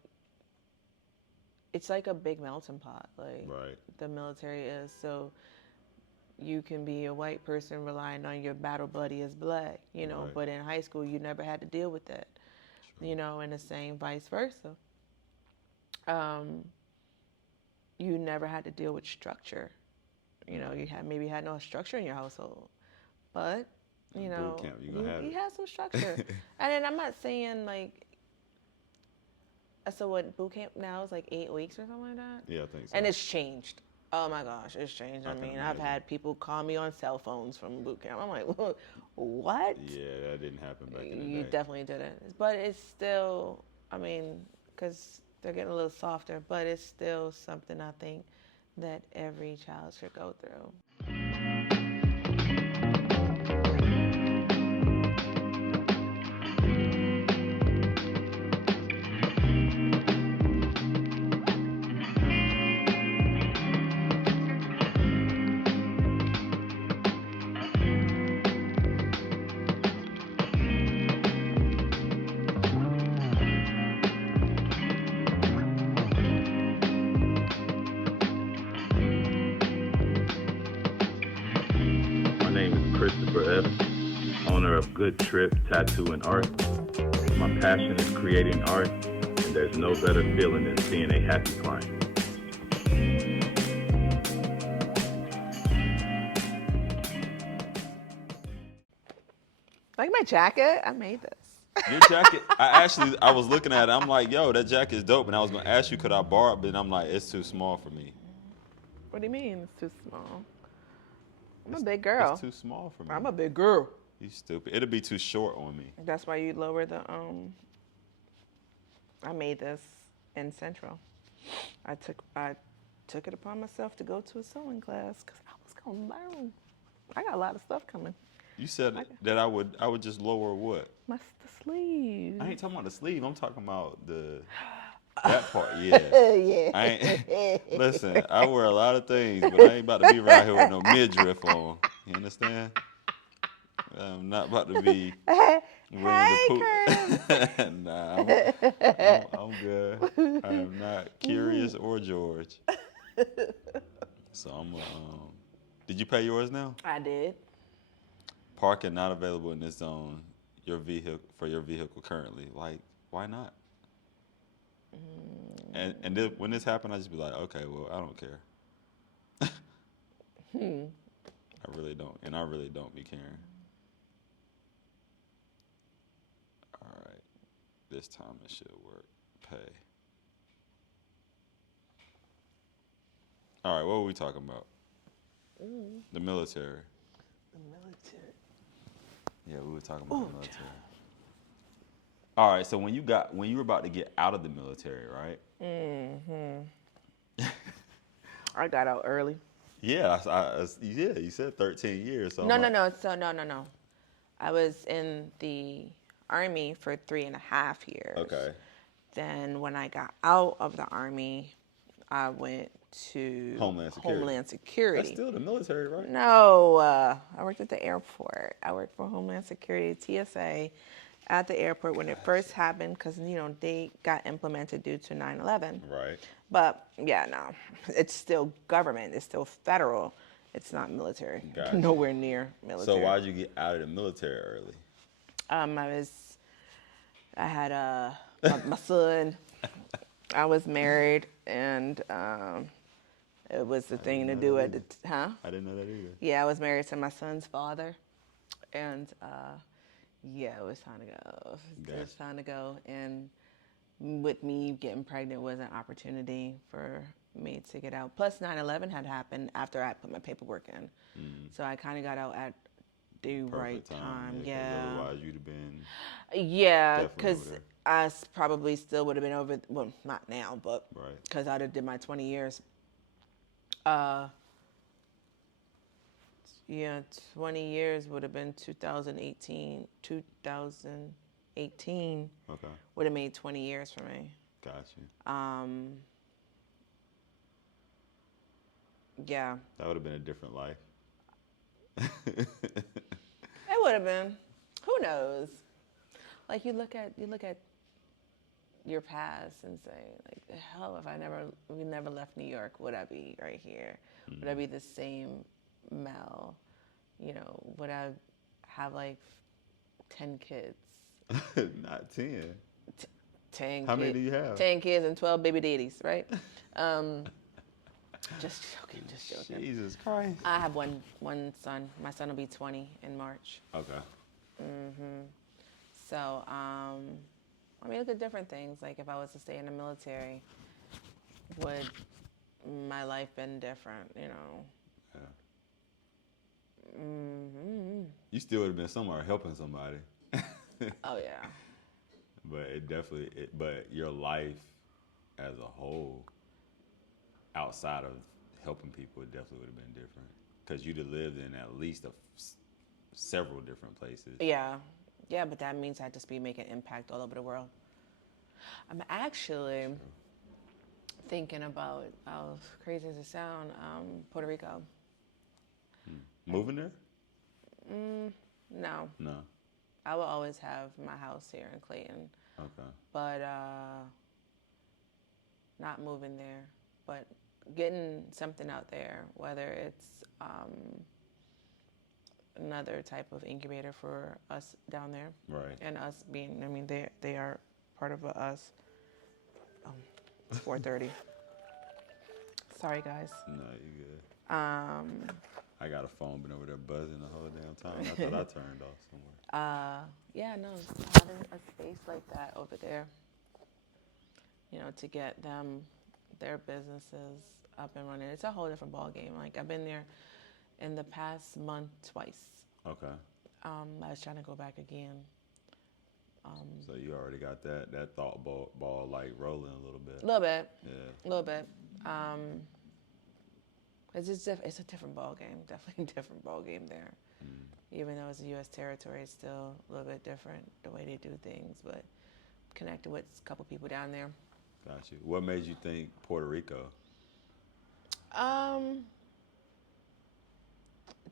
it's like a big melting pot, like Right. the military is. So you can be a white person relying on your battle buddy as black, you know, Right. but in high school, you never had to deal with that, you know, and the same vice versa. You never had to deal with structure. You know, you maybe had no structure in your household, but you know, Boot camp, you gonna have you it. had some structure. And then I'm not saying like, so what boot camp now is like 8 weeks or something like that. Yeah, I think so. And it's changed. Oh my gosh, it's changed. I can mean, I've imagine. had people call me on cell phones from boot camp. I'm like, what? Yeah, that didn't happen back in the You day. definitely didn't. But it's still, I mean, because they're getting a little softer, but it's still something I think that every child should go through. Good Trip Tattoo and Art. My passion is creating art, and there's no better feeling than seeing a happy client. Like my jacket, I made this. Your jacket, I was looking at it. I'm like, yo, that jacket is dope. And I was going to ask you, could I borrow it? But I'm like, it's too small for me. What do you mean it's too small? I'm a big girl. It's too small for me. I'm a big girl. You stupid. It'll be too short on me. That's why you lower the, I made this in Central. I took it upon myself to go to a sewing class because I was going to learn. I got a lot of stuff coming. You said that I would just lower what? The sleeve. I ain't talking about the sleeve. I'm talking about that part. Yeah. Yeah. I ain't, listen, I wear a lot of things, but I ain't about to be around here with no midriff on. You understand? I'm not about to be ready to poop. Nah, I'm good. I am not Curious or George. So I'm did you pay yours now? I did. Parking not available in this zone. Your vehicle currently. Like, why not? And when this happened, I just be like, okay, well, I don't care. I really don't, and I really don't be caring. All right, this time it should work. Pay. All right, what were we talking about? The military. The military. Yeah, we were talking about the military. All right, so when you were about to get out of the military, right? Mm-hmm. I got out early. Yeah, you said 13 years. So No. I was in the Army for 3.5 years. Okay. Then when I got out of the Army, I went to Homeland Security. That's still the military, right? No, I worked at the airport. I worked for Homeland Security, TSA, at the airport when it first happened because, they got implemented due to 9/11. Right. But, yeah, no, it's still government. It's still federal. It's not military. Gotcha. Nowhere near military. So why'd you get out of the military early? I had my son. I was married, and it was the thing to do at the I didn't know that either. Yeah, I was married to my son's father, and yeah, it was time to go. Gotcha. It was time to go, and with me getting pregnant was an opportunity for me to get out. Plus, 9/11 had happened after I put my paperwork in, so I kind of got out at the right time. Yeah. Otherwise, you'd have been. Yeah, because I probably still would have been over. Well, not now, but right. Because I'd have did my 20 years. 20 years would have been 2018. 2018 Okay. would have made 20 years for me. Got you. Yeah. That would have been a different life. It would have been. Who knows? Like you look at your past and say, like, the hell, if we never left New York, would I be right here? Would I be the same Mel? Would I have like 10 kids? Not 10. 10 How kids. many do you have? 10 kids and 12 baby daddies, right? Just joking. Jesus Christ. I have one son. My son will be 20 in March. Okay. So, look at different things. Like if I was to stay in the military, would my life been different, Yeah. Mm-hmm. You still would have been somewhere helping somebody. Oh, yeah. But but your life as a whole, outside of helping people, it definitely would have been different. Because you'd have lived in at least several different places. Yeah. Yeah, but that means I'd just be making impact all over the world. I'm actually thinking about, crazy as it sounds, Puerto Rico. Moving there? No. No. I will always have my house here in Clayton. Okay. But not moving there, but getting something out there, whether it's another type of incubator for us down there. Right. And us being, I mean, they are part of us. It's 4:30. Sorry, guys. No, you good. Um, I got a phone been over there buzzing the whole damn time. I thought I turned off somewhere. yeah, no, having a space like that over there, you know, to get them, their businesses up and running. It's a whole different ball game. Like, I've been there in the past month twice. Okay. I was trying to go back again. So you already got that thought ball like rolling a little bit. A little bit. Yeah. A little bit. It's a different ball game. Definitely a different ball game there. Even though it's a U.S. territory, it's still a little bit different the way they do things. But connected with a couple people down there. Got you. What made you think Puerto Rico?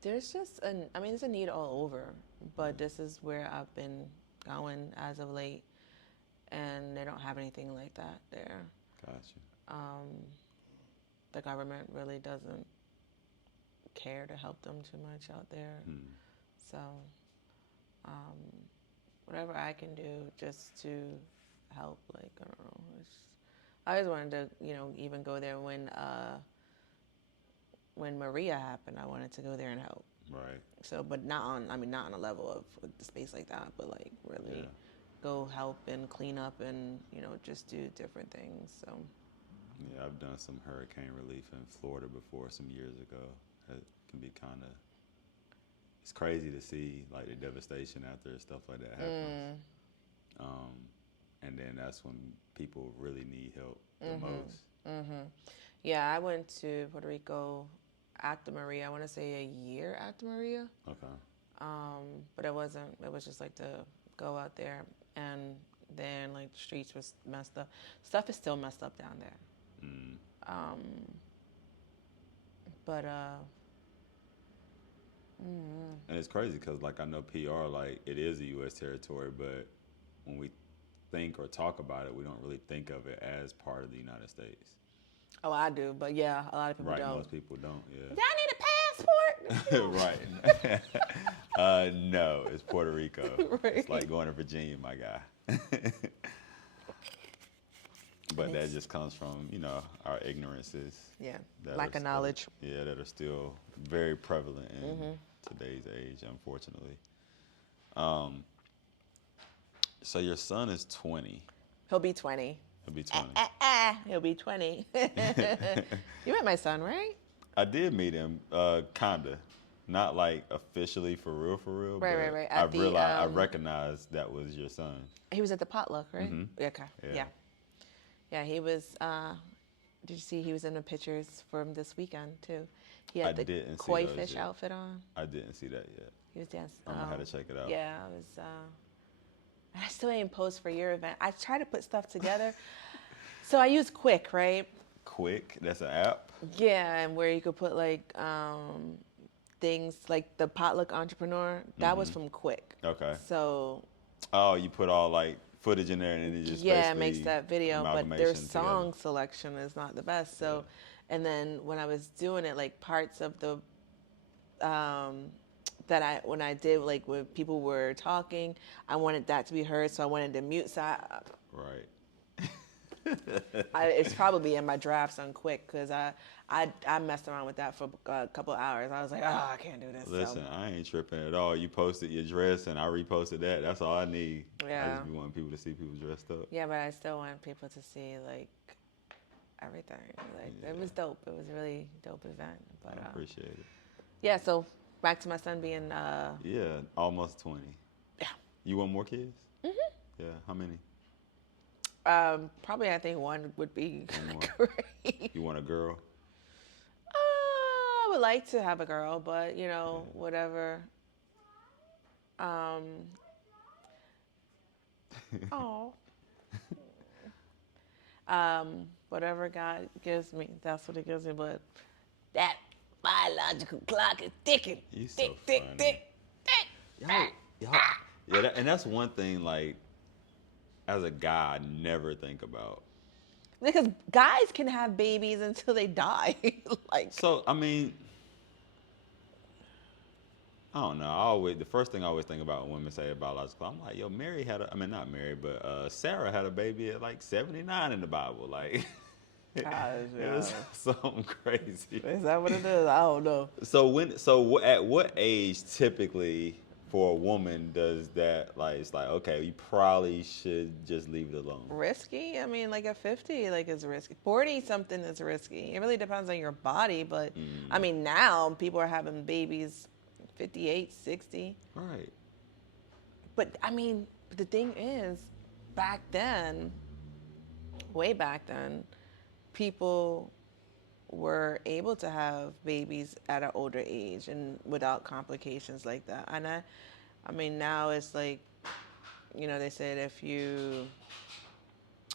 There's just there's a need all over, but this is where I've been going as of late, and they don't have anything like that there. Got you. The government really doesn't care to help them too much out there. So, whatever I can do just to help, like, I don't know. I always wanted to, you know, even go there when Maria happened. I wanted to go there and help. Right. So, but not on a level of the space like that, but like really go help and clean up and, you know, just do different things. So. Yeah, I've done some hurricane relief in Florida before some years ago. It can be kind of, it's crazy to see like the devastation after stuff like that happens. And then that's when people really need help the most. Yeah, I went to Puerto Rico after Maria. I want to say a year after Maria. Okay. But it wasn't. It was just like to go out there, and then like the streets was messed up. Stuff is still messed up down there. But And it's crazy because like I know PR, like it is a U.S. territory, but when we think or talk about it, we don't really think of it as part of the United States. Oh, I do, but yeah, a lot of people Right, don't. most people don't. Yeah. Do I need a passport? Right. No, it's Puerto Rico. Right. It's like going to Virginia, my guy. But that just comes from, you know, our ignorances. Yeah, that lack are of knowledge. Yeah, that are still very prevalent in today's age, unfortunately. So your son is 20. He'll be 20. He'll be 20. He'll be 20. You met my son, right? I did meet him, kinda. Not like officially for real, Right, but right. I realized, I recognized that was your son. He was at the potluck, right? Okay. Yeah. Yeah, he was. Did you see he was in the pictures from this weekend too? He had I the didn't see koi those fish yet. outfit on. I didn't see that yet. He was dancing. I'm gonna have to check it out. Yeah, I was. I still ain't post for your event. I try to put stuff together. So I use Quick, right? Quick, that's an app? Yeah, and where you could put like things like the potluck entrepreneur. That was from Quick. Okay. So. Oh, you put all like footage in there and it just it makes that video, but their amalgamation song together. selection is not the best. So, and then when I was doing it, like parts of the when I did like when people were talking, I wanted that to be heard, so I wanted to mute. So Right. it's probably in my drafts on Quick because I messed around with that for a couple of hours. I was like, I can't do this. Listen, I ain't tripping at all. You posted your dress and I reposted that. That's all I need. I Yeah. just be wanting people to see people dressed up. Yeah, but I still want people to see like everything. Like it was dope. It was a really dope event. But I appreciate it. yeah, so back to my son being Yeah, almost 20. Yeah. You want more kids? Yeah, how many? Probably I think one would be One more. great. You want a girl? I would like to have a girl, but you know, whatever. Whatever God gives me, that's what He gives me. But that biological clock is ticking. You so Tick, funny. tick, tick, tick. Yeah, and that's one thing, like, as a guy, I never think about. Because guys can have babies until they die. Like, So, I mean, I don't know. The first thing I always think about when women say biological, I'm like, yo, not Mary, but Sarah had a baby at like 79 in the Bible. Like, it was something crazy. Is that what it is? I don't know. At what age typically for a woman does that, like, it's like, okay, you probably should just leave it alone? Risky? I mean, like at 50, like it's risky. 40 something is risky. It really depends on your body, but I mean, now people are having babies 58, 60. Right. But I mean, the thing is, back then, way back then, people were able to have babies at an older age and without complications like that. And I mean, now it's like, you know, they said if you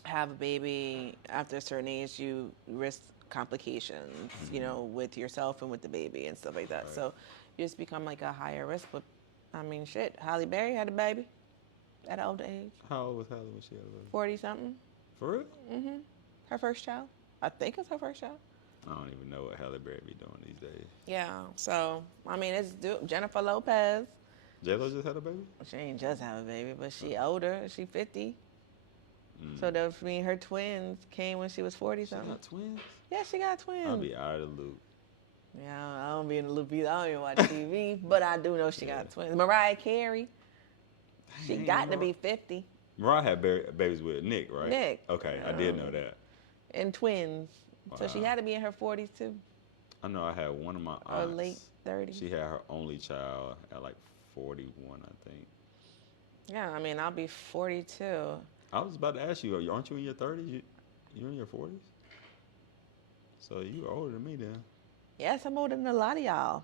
have a baby after a certain age, you risk complications, you know, with yourself and with the baby and stuff like that. Right. So you just become like a higher risk. But I mean, shit, Halle Berry had a baby at an older age. How old was Halle when she had a baby? 40 something. For real? Mm-hmm. Her first child. I think it's her first child. I don't even know what Halle Berry be doing these days. Yeah. So I mean, it's Jennifer Lopez. J-Lo just had a baby? She ain't just have a baby, but she older. She 50. So that mean her twins came when she was 40 something. She got twins? Yeah, she got twins. I'll be out of the loop. Yeah, I don't be in the loop either. I don't even watch TV, but I do know she got twins. Mariah Carey, she got to be 50. Mariah had babies with Nick, right? Nick. Okay, I did know that. And twins. Wow. So she had to be in her 40s too. I know I had one of my aunts. Or late 30s. She had her only child at like 41, I think. Yeah, I mean, I'll be 42. I was about to ask you, aren't you in your 30s? You're in your 40s? So you're older than me then. Yes, I'm older than a lot of y'all.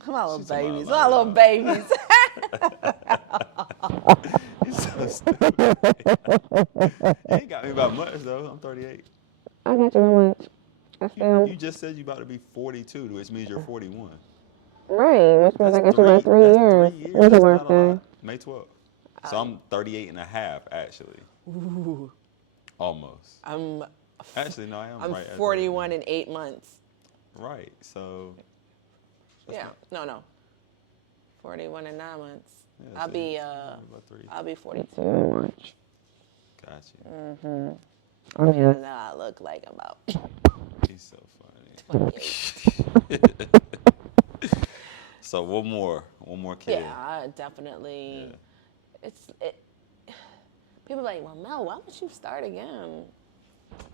Come on, She's little babies. All little babies. You're so stupid. You ain't got me about much, though. I'm 38. I got you by much. You just said you about to be 42, which means you're 41. Right, which means I got you by 3 years. What's your birthday? May 12th. So I'm 38 and a half, actually. Ooh. Almost. Actually, no, I am I'm right. 41 in 8 months. Right, so. Yeah, no. 41 in 9 months. Yeah, I'll be 42 in March. Gotcha. Mm-hmm. I mean, I look like about. He's so funny. 28. So one more kid. Yeah, I definitely. Yeah. People are like, well, Mel, why don't you start again?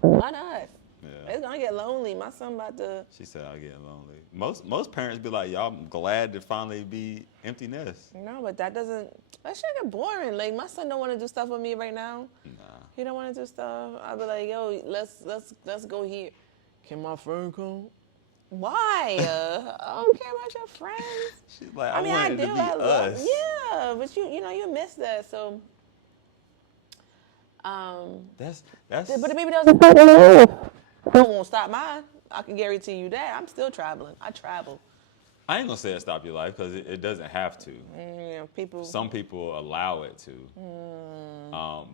Why not? Yeah. It's gonna get lonely. My son about to. She said I'll get lonely. Most parents be like, y'all, I'm glad to finally be empty nest. No, but that shit get boring. Like my son don't want to do stuff with me right now. Nah. He don't want to do stuff. I'll be like, yo, let's go here. Can my friend come? Why? I don't care about your friends. She's like, I want it to be us. Yeah, but you miss that. So. That's. But the baby doesn't. That won't stop mine. I can guarantee you that. I'm still traveling. I travel. I ain't gonna say it stop your life because it doesn't have to. Some people allow it to.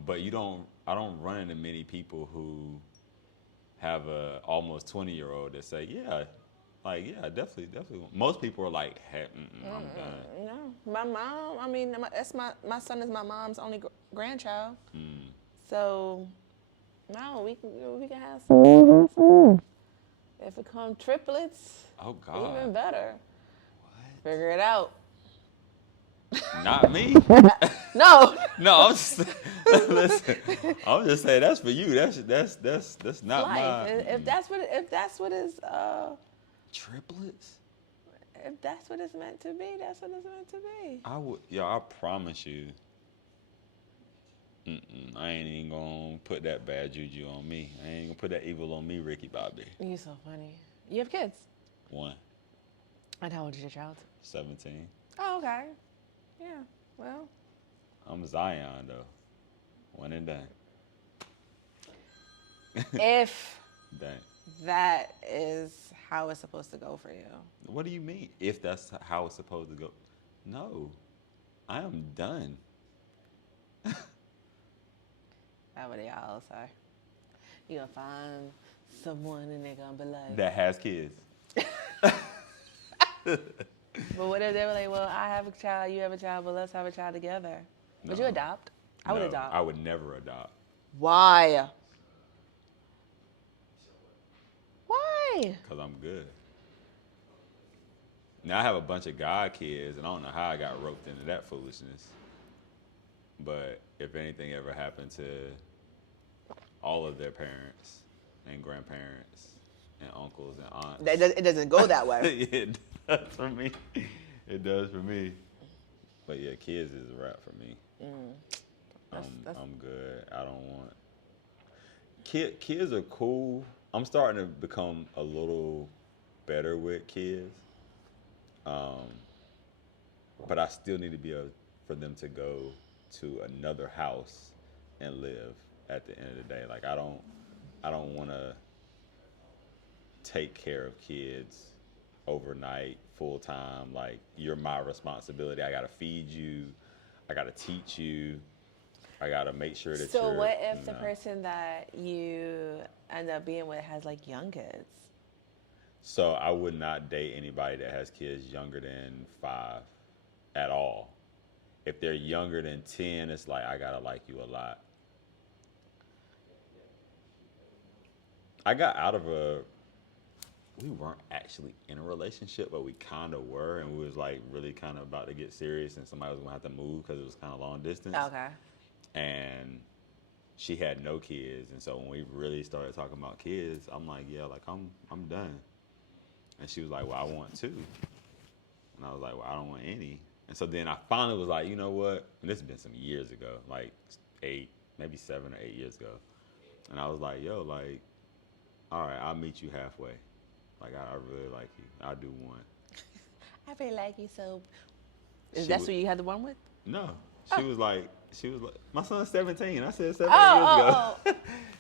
But I don't run into many people who have a almost 20-year-old that say, definitely. Most people are like, hey, I'm done. No, my mom. I mean, my son is my mom's only grandchild. So, no, we can have some. If it come triplets, oh God, even better. What? Figure it out. Not me. No. No, I'm just saying that's for you. That's not life. my. If that's what is. Triplets. If that's what it's meant to be, that's what it's meant to be. I promise you. I ain't even gonna put that bad juju on me. I ain't gonna put that evil on me, Ricky Bobby. You so funny. You have kids? One. And how old is your child? 17. Oh, okay. Yeah, well. I'm Zion, though. One and done. If dang. That is how it's supposed to go for you. What do you mean, if that's how it's supposed to go? No. I am done. That's what y'all say. You gonna find someone and they're gonna be like. That has kids. But what if they were like, well, I have a child, you have a child, but let's have a child together? Would you No. adopt? I would No, adopt. I would never adopt. Why? Why? Because I'm good. Now, I have a bunch of god kids, and I don't know how I got roped into that foolishness. But if anything ever happened to all of their parents and grandparents and uncles and aunts. It doesn't go that way. It does for me. It does for me. But yeah, kids is a wrap for me. I'm good. I don't want... Kids are cool. I'm starting to become a little better with kids. But I still need to be able for them to go to another house and live at the end of the day. Like I don't want to take care of kids overnight, full time. Like you're my responsibility. I gotta feed you. I gotta teach you. I gotta make sure that. So what if the person that you end up being with has like young kids? So I would not date anybody that has kids younger than 5 at all. If they're younger than 10, it's like, I gotta like you a lot. I got out of we weren't actually in a relationship, but we kind of were. And we was like really kind of about to get serious and somebody was gonna have to move because it was kind of long distance. Okay. And she had no kids. And so when we really started talking about kids, I'm like, yeah, like I'm done. And she was like, well, I want 2. And I was like, well, I don't want any. And so then I finally was like, you know what? And this has been some years ago, like 8, maybe 7 or 8 years ago. And I was like, yo, like, all right, I'll meet you halfway. Like, I really like you. I'll do 1. I really like you, so... That's who you had the one with? No. She was like, my son's 17. I said 7 years ago.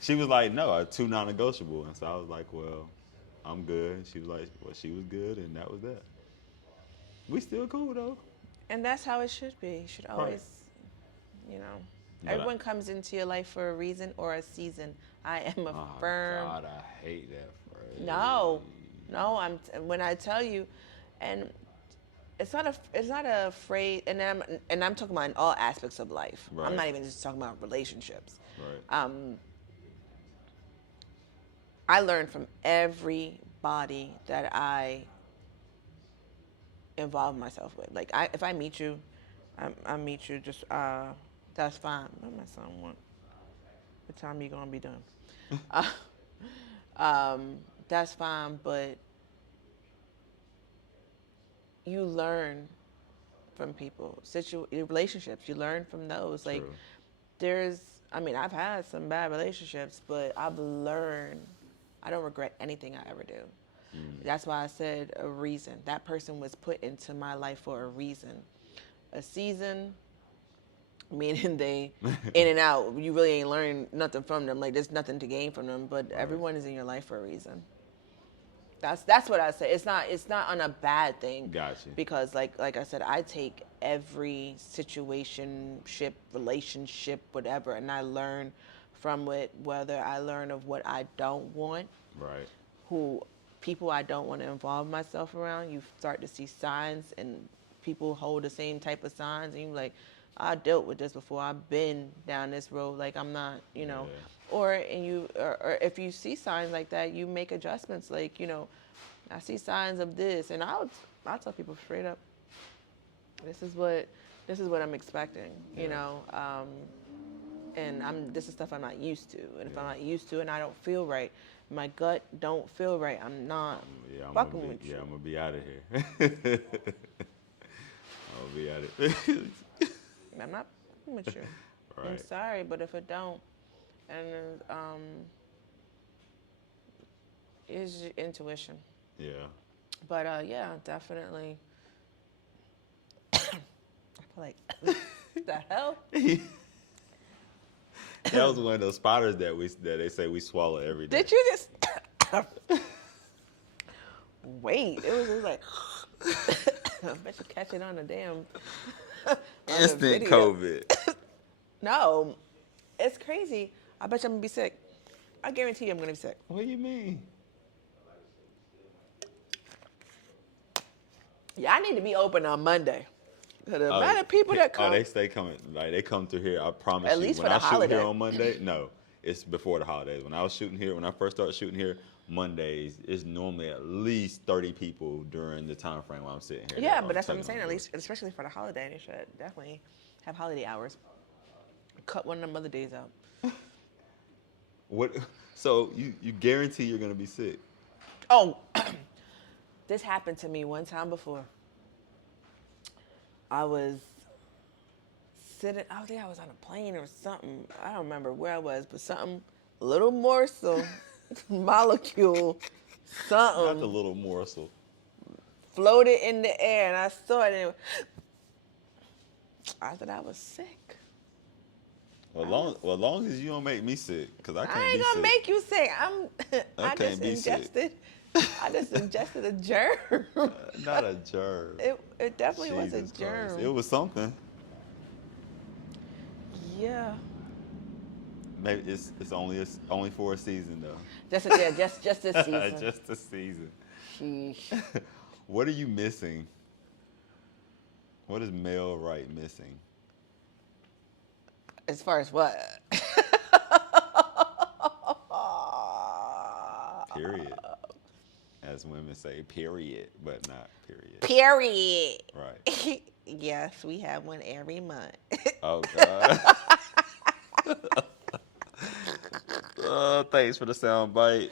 She was like, no, 2 non-negotiable. And so I was like, well, I'm good. She was like, well, she was good, and that was that. We still cool, though. And that's how it should be. You should always, you know, everyone comes into your life for a reason or a season. I am a firm. God, I hate that phrase. No, when I tell you, and it's not a phrase, and I'm talking about in all aspects of life. Right. I'm not even just talking about relationships. Right. I learn from everybody that I involve myself with. Like if I meet you, I meet you just that's fine. What my son want? What time you gonna be done? That's fine, but you learn from people, relationships. You learn from those. Like I've had some bad relationships, but I've learned. I don't regret anything I ever do. That's why I said a reason. That person was put into my life for a reason. A season, meaning they in and out. You really ain't learned nothing from them. Like there's nothing to gain from them. But everyone is in your life for a reason. That's what I say. It's not on a bad thing. Gotcha. Because like I said, I take every situationship, relationship, whatever, and I learn from it. Whether I learn of what I don't want, right? People I don't want to involve myself around. You start to see signs, and people hold the same type of signs, and you're like, I dealt with this before. I've been down this road. Like I'm not, you know. Yeah. Or if you see signs like that, you make adjustments. Like, you know, I see signs of this, and I'll tell people straight up, this is what I'm expecting. You know, and this is stuff I'm not used to. And if I'm not used to it and I don't feel right, my gut don't feel right, I'm not fucking with you. Yeah, I'm gonna be out of here. I'll be out of here. I'm not fucking with you. Right. I'm sorry, but if it don't, and it's your intuition. Yeah. But yeah, definitely. I feel like the hell. That was one of those spiders that they say we swallow every day. Did you just wait? It was just like I bet you catch it on the damn instant COVID. No, it's crazy. I bet you I'm gonna be sick. I guarantee you I'm gonna be sick. What do you mean? Y'all need to be open on Monday. The amount of people that come. Oh, they stay coming. Like they come through here. I promise At you. least When for I the shoot holiday. here on Monday, no, it's before the holidays. When I was shooting here, when I first started shooting here, Mondays it's normally at least 30 people during the time frame while I'm sitting here. Yeah, but that's what I'm saying. At least, especially for the holiday, they should definitely have holiday hours. Cut one of them other days out. What? So you guarantee you're gonna be sick? Oh, this happened to me one time before. I was sitting, I think I was on a plane or something. I don't remember where I was, but something, little morsel, molecule, something. Not the little morsel. Floated in the air, and I saw it, and I thought I was sick. Well, long as you don't make me sick, because I can't I ain't be gonna sick. make you sick. I can't just be sick. ingested. I just ingested a germ. Not a germ. It definitely was a Jesus germ. Christ. It was something. Yeah. Maybe it's only for a season though. Just this season. Just a season. Sheesh. What are you missing? What is Mel Wright missing? As far as what? Period. As women say, period, but not period. Period. Right. Yes, we have one every month. Oh God. Oh, thanks for the sound bite.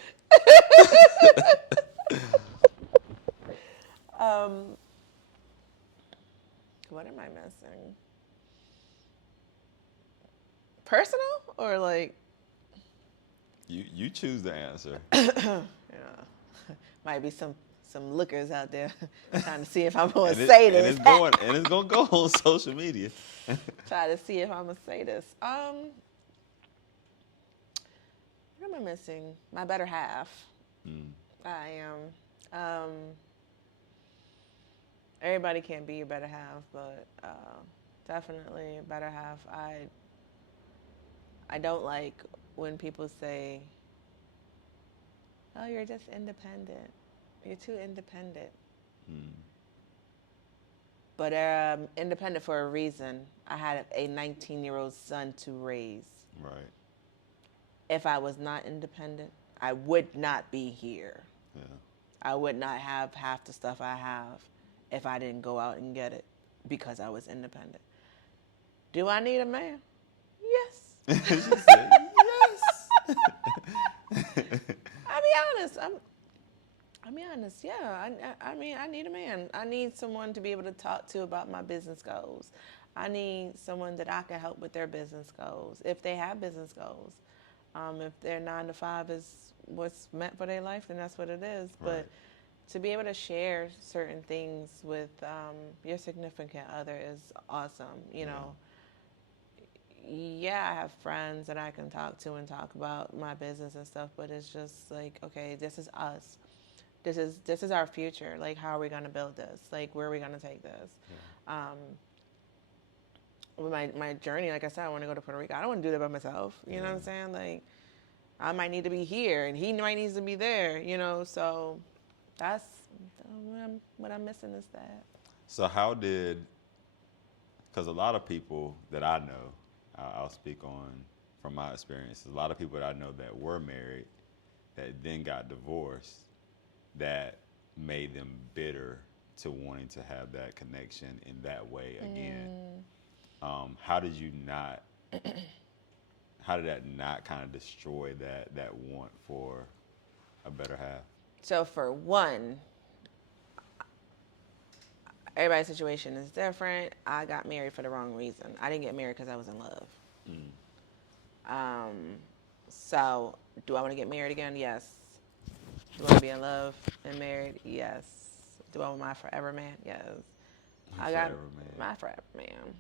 What am I missing? Personal or like? You choose the answer. Might be some lookers out there trying to see if I'm gonna And say this. and it's gonna go on social media. Try to see if I'm gonna say this. What am I missing? My better half. I am. Everybody can't be your better half, but definitely a better half. I don't like when people say, "Oh, you're just independent. You're too independent." But I'm independent for a reason. I had a 19-year-old son to raise. Right. If I was not independent, I would not be here. Yeah. I would not have half the stuff I have if I didn't go out and get it because I was independent. Do I need a man? Yes. She said, yes. I'll be honest. Yeah. I mean, I need a man. I need someone to be able to talk to about my business goals. I need someone that I can help with their business goals, if they have business goals. If their 9 to 5 is what's meant for their life, then that's what it is. Right. But to be able to share certain things with your significant other is awesome. You know, I have friends that I can talk to and talk about my business and stuff, but it's just like, okay, this is us. This is our future. Like, how are we going to build this? Like, where are we going to take this? With my journey, like I said, I want to go to Puerto Rico. I don't want to do that by myself. You know what I'm saying? Like, I might need to be here, and he might need to be there. You know, so that's what I'm missing is that. So how did? Because a lot of people that I know, I'll speak on from my experience. A lot of people that I know that were married, that then got divorced, that made them bitter to wanting to have that connection in that way again. How did you not? How did that not kind of destroy that want for a better half? So for one, everybody's situation is different. I got married for the wrong reason. I didn't get married because I was in love. So do I want to get married again? Yes. Do I want to be in love and married? Yes. Do I want my forever man? Yes. I got my forever man.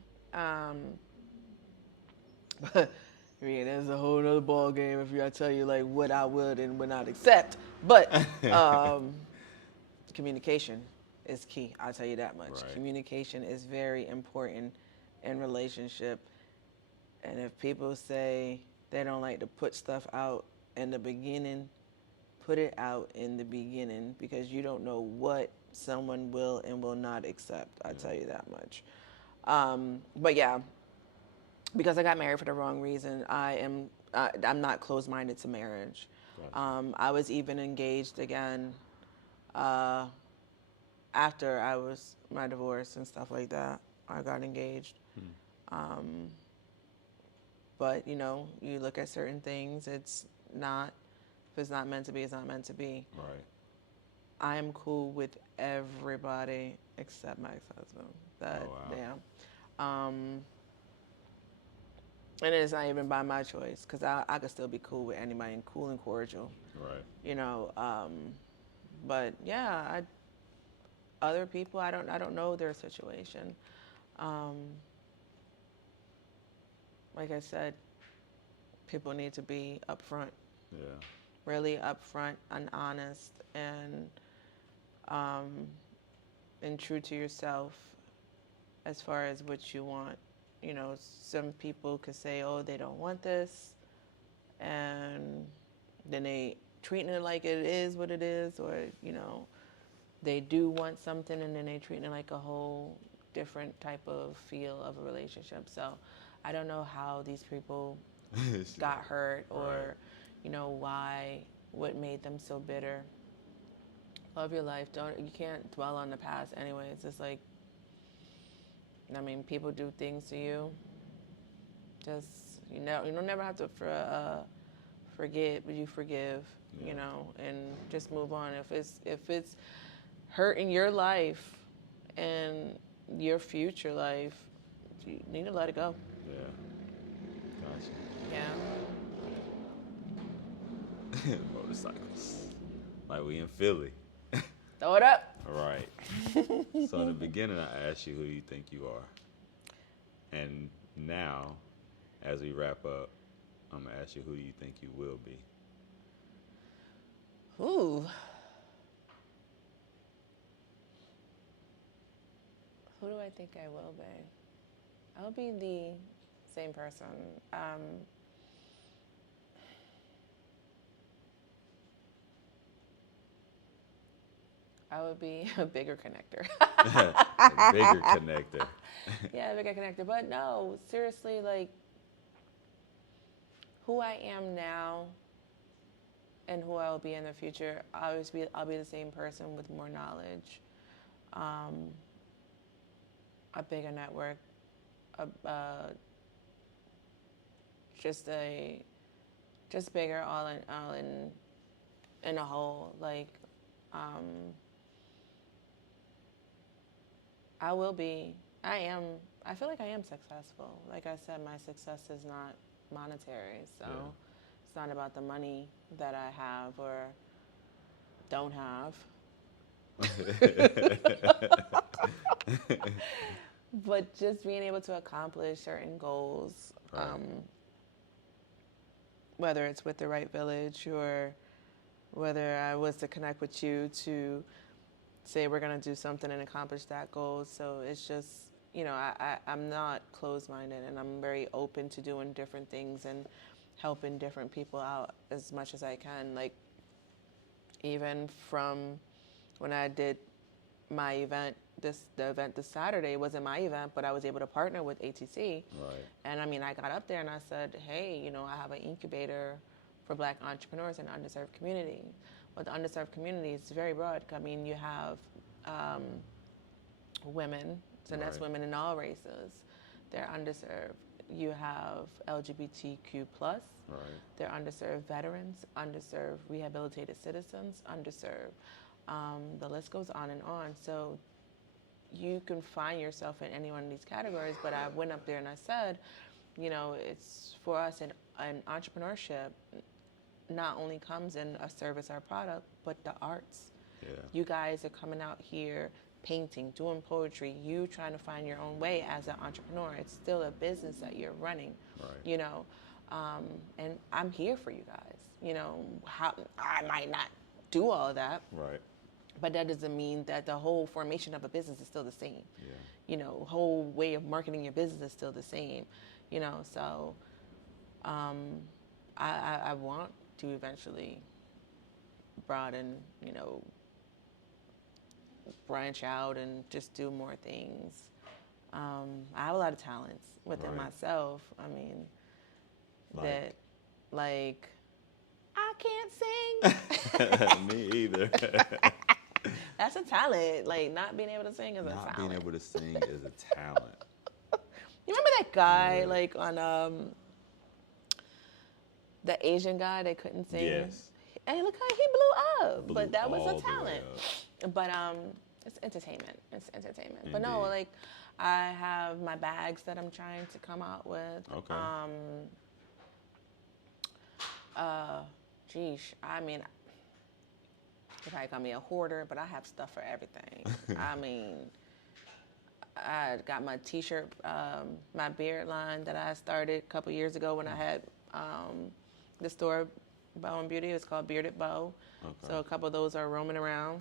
Yeah, that's a whole nother ball game if I tell you like what I would and would not accept. But communication is key. I'll tell you that much. Right. Communication is very important in relationship. And if people say they don't like to put stuff out in the beginning, put it out in the beginning because you don't know what someone will and will not accept. I tell you that much. But yeah, because I got married for the wrong reason, I'm not closed-minded to marriage. Gotcha. I was even engaged again after I was my divorce and stuff like that. I got engaged. But you know, you look at certain things. If it's not meant to be, it's not meant to be. Right. I am cool with everybody except my ex-husband. That Oh, wow. yeah. And it's not even by my choice, because I could still be cool with anybody and cool and cordial. Right. You know. But yeah, other people, I don't know their situation. Like I said, people need to be upfront, Yeah. really upfront and honest, and true to yourself as far as what you want. You know, some people could say, oh, they don't want this, and then they treating it like it is what it is, or, you know, they do want something and then they treating it like a whole different type of feel of a relationship. So I don't know how these people got hurt, or, Right. you know, what made them so bitter. Love your life. You can't dwell on the past anyway. It's just like, I mean, people do things to you. Just, you don't never have to forget, but you forgive, Yeah. you know, and just move on. If it's hurting your life and your future life, you need to let it go. Yeah. Gotcha. Yeah. Motorcycles. Like we in Philly. Throw it up. All right. So in the beginning, I asked you who you think you are. And now, as we wrap up, I'm going to ask you who you think you will be. Ooh. Who do I think I will be? I'll be the same person. I would be a bigger connector. A bigger connector. Yeah, a bigger connector. But no, seriously, like, who I am now and who I will be in the future, I'll be the same person with more knowledge, a bigger network, just bigger all in a whole. Like, I feel like I am successful. Like I said, my success is not monetary, so it's not about the money that I have or don't have. But just being able to accomplish certain goals, Right. Whether it's with the Wright Village or whether I was to connect with you to say we're going to do something and accomplish that goal. So it's just, you know, I'm not closed-minded, and I'm very open to doing different things and helping different people out as much as I can. Like, even from when I did my event, the event this Saturday wasn't my event, but I was able to partner with ATC. Right. And I mean, I got up there and I said, hey, you know, I have an incubator for Black entrepreneurs in the underserved community. But the underserved community is very broad. I mean, you have women, so that's Right. women in all races. They're underserved. You have LGBTQ+. Right. They're underserved veterans, underserved rehabilitated citizens, underserved. The list goes on and on. So you can find yourself in any one of these categories, but I went up there and I said, you know, it's for us in entrepreneurship, not only comes in a service or product, but the arts. Yeah. You guys are coming out here painting, doing poetry, you trying to find your own way as an entrepreneur. It's still a business that you're running, Right. you know, and I'm here for you guys. You know, I might not do all of that, Right. but that doesn't mean that the whole formation of a business is still the same. Yeah. You know, whole way of marketing your business is still the same. You know, so I want to eventually broaden, you know, branch out and just do more things. I have a lot of talents within myself. I mean, like, I can't sing. Me either. That's a talent. Like, not being able to sing is a talent. Not being able to sing is a talent. You remember that guy, like, on the Asian guy that couldn't sing? Yes. And look how he blew up. Blew but that was all a the way talent. up. But it's entertainment. It's entertainment. Indeed. But no, like, I have my bags that I'm trying to come out with. Okay. I mean, they probably call me a hoarder, but I have stuff for everything. I mean, I got my T-shirt, my beard line that I started a couple years ago when I had the store, Bow and Beauty. It's called Bearded Bow. Okay. So a couple of those are roaming around.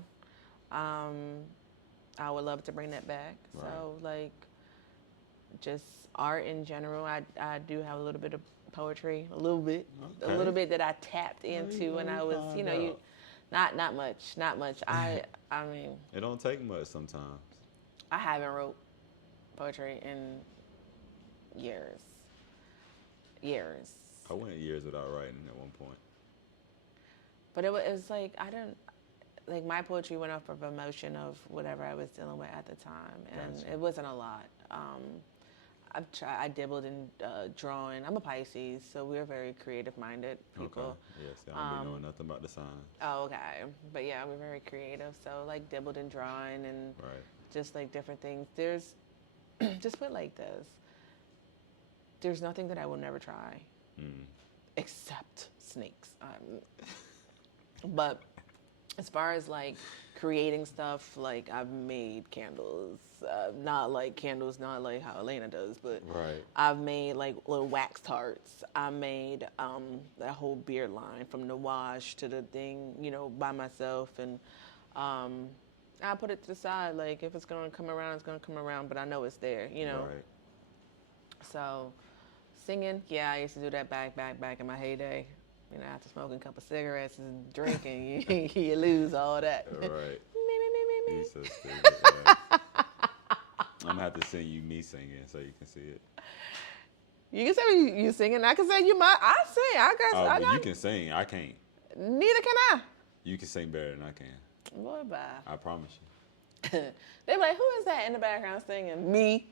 I would love to bring that back. Right. So, like, just art in general. I do have a little bit of poetry, a little bit that I tapped into when I was, not much. I mean, it don't take much sometimes. I haven't wrote poetry in years. I went years without writing at one point. But it was like, like, my poetry went off of emotion of whatever I was dealing with at the time, and Gotcha. it wasn't a lot. I dabbled in drawing. I'm a Pisces, so we're very creative-minded people. Okay. Yes, I don't be knowing nothing about the signs. Oh, okay. But yeah, we're very creative. So, like, dabbled in drawing and just, like, different things. There's, just put it like this. There's nothing that I will never try except snakes. But as far as, like, creating stuff, like, I've made candles. Not like how Elena does, but I've made, like, little wax tarts. I made that whole beard line from the wash to the thing, by myself. And I put it to the side. Like, if it's going to come around, it's going to come around, but I know it's there, Right. So singing, yeah, I used to do that back in my heyday. After smoking a couple cigarettes and drinking, you lose all that. Right. Me. You're so stupid, yeah. I'm going to have to sing you me singing so you can see it. You can say you singing. I can say I sing. I got. You can sing. I can't. Neither can I. You can sing better than I can. Boy, bye. I promise you. They be like, who is that in the background singing? Me.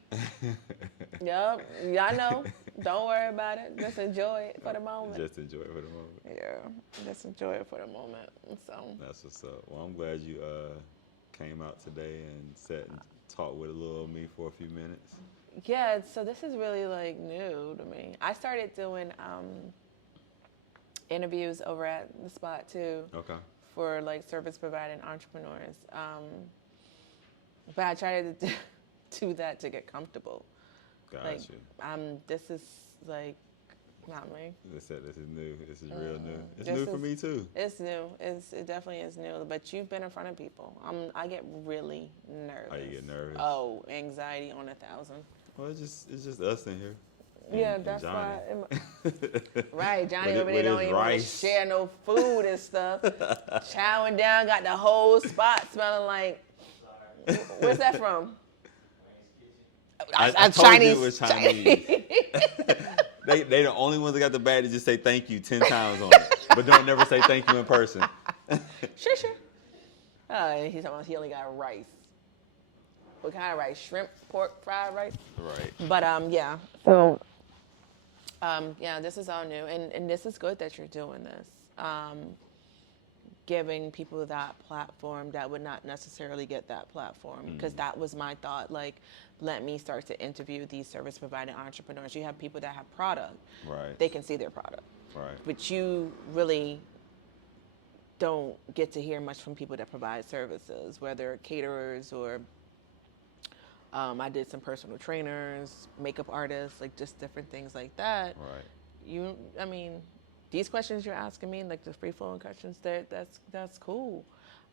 Yup. Y'all know. Don't worry about it. Just enjoy it for the moment. Just enjoy it for the moment. Yeah. Just enjoy it for the moment. So. That's what's up. Well, I'm glad you came out today and sat and talked with a little me for a few minutes. Yeah. So this is really, like, new to me. I started doing interviews over at the spot too. Okay. For, like, service providing entrepreneurs. But I tried to do that to get comfortable. Gotcha. This is, like, not me. This is new. This is real new. It's new for me too. It's new. It definitely is new. But you've been in front of people. I get really nervous. Oh, you get nervous? Oh, anxiety on 1,000. Well, it's just us in here. Yeah, that's why. Right, Johnny over there don't even want to share no food and stuff. Chowing down, got the whole spot smelling like. Where's that from? I told you it was Chinese. They the only ones that got the bag to just say thank you 10 times on it, but don't never say thank you in person. Sure. He's talking about he only got rice. What kind of rice? Shrimp, pork, fried rice? Right. But yeah. So yeah, this is all new, and this is good that you're doing this. Giving people that platform that would not necessarily get that platform, because that was my thought. Like, let me start to interview these service providing entrepreneurs. You have people that have product. Right. They can see their product. Right. But you really don't get to hear much from people that provide services, whether caterers or I did some personal trainers, makeup artists, like just different things like that. Right. These questions you're asking me, like the free-flowing questions, that's cool.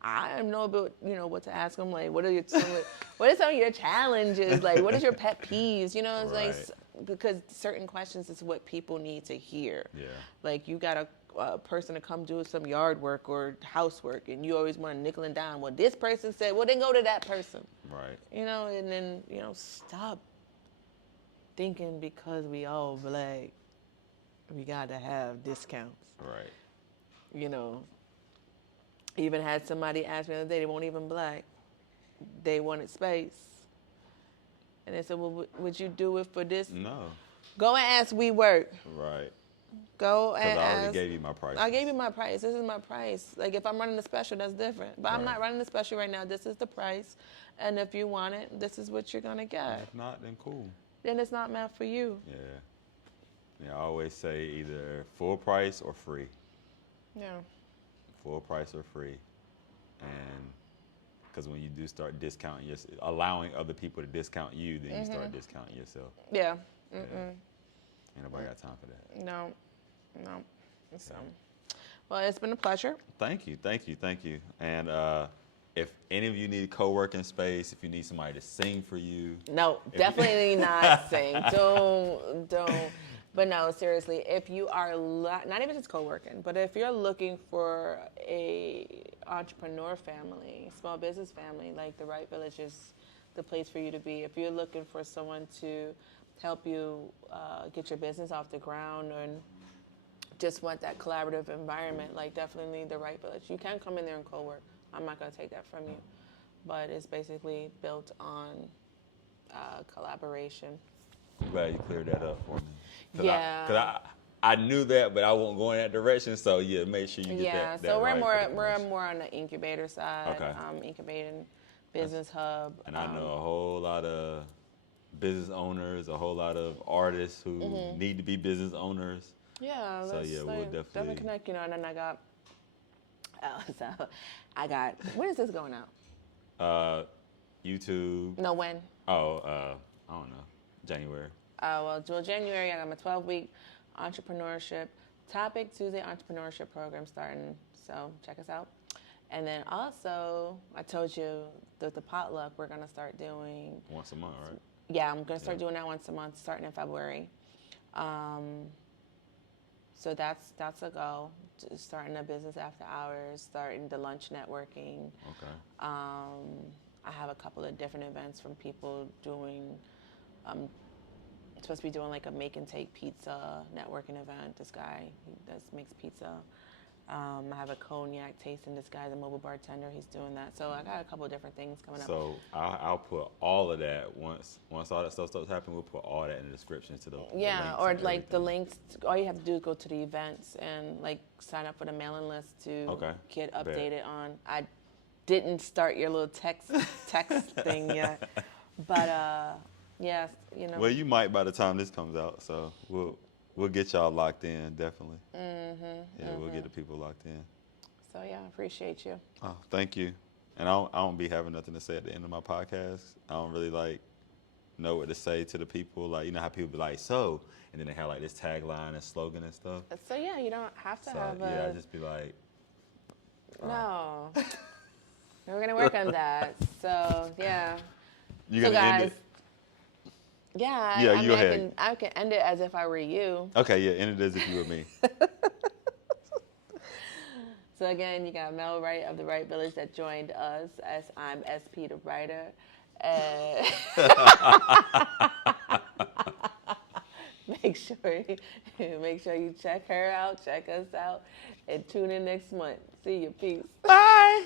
I don't know about, what to ask them. Like, what are some of your challenges? Like, what is your pet peeves? It's right. like, because certain questions is what people need to hear. Yeah. Like you got a person to come do some yard work or housework, and you always want to nickel and dime. Well, this person said, well, then go to that person. Right. You know, and then, you know, stop thinking because we all black, we got to have discounts. Right. You know, even had somebody ask me the other day, they weren't even black. They wanted space. And they said, well, would you do it for this? No. Go and ask We Work. Right. Go Because and I already ask. gave you my price. I gave you my price. This is my price. Like, if I'm running a special, that's different. But I'm Right. not running a special right now. This is the price. And if you want it, this is what you're going to get. If not, then cool. Then it's not meant for you. Yeah. Yeah, I always say either full price or free. Yeah. Full price or free. And because when you do start discounting, allowing other people to discount you, then you start discounting yourself. Yeah. Ain't nobody got time for that. No. So, well, it's been a pleasure. Thank you. And if any of you need co-working space, if you need somebody to sing for you. No, definitely not sing. Don't. But no, seriously, if you are, not even just co-working, but if you're looking for a entrepreneur family, small business family, like the Wright Village is the place for you to be. If you're looking for someone to help you get your business off the ground and just want that collaborative environment, like definitely the Wright Village. You can come in there and co-work. I'm not going to take that from you. But it's basically built on collaboration. I'm glad you cleared that up for me. Yeah. Because I knew that, but I won't go in that direction. So yeah, make sure you get that. So right we're more on the incubator side. Okay. Incubating business hub. And I know a whole lot of business owners, a whole lot of artists who need to be business owners. Yeah. So yeah, we'll definitely connect. You know, and then I got. When is this going out? YouTube. No, when? I don't know. January. Well, January, I got my 12-week entrepreneurship topic Tuesday entrepreneurship program starting. So check us out. And then also, I told you that the potluck we're going to start doing. Once a month, right? Yeah, I'm going to start doing that once a month starting in February. So that's a go. Just starting a business after hours, starting the lunch networking. Okay. I have a couple of different events from people doing, supposed to be doing like a make and take pizza networking event. This guy, he makes pizza. I have a cognac tasting. This guy's a mobile bartender. He's doing that. So I got a couple of different things coming up. So I'll put all of that once all that stuff starts happening. We'll put all that in the description to the yeah, the or links like the and links. All you have to do is go to the events and like sign up for the mailing list to get updated on. I didn't start your little text thing yet, but yes, you know. Well, you might by the time this comes out. So we'll get y'all locked in, definitely. We'll get the people locked in. So yeah, I appreciate you. Oh, thank you. And I don't be having nothing to say at the end of my podcast. I don't really know what to say to the people. Like, you know how people be like, so, and then they have like this tagline and slogan and stuff. So yeah, you don't have to have I just be like, no. We're gonna work on that. So yeah. You gonna end it? Yeah, Yeah, I mean, go ahead. I can end it as if I were you. Okay, yeah, end it as if you were me. So again, you got Mel Wright of the Wright Village that joined us, as I'm SP the writer. Make sure you check her out, check us out, and tune in next month. See you, peace. Bye.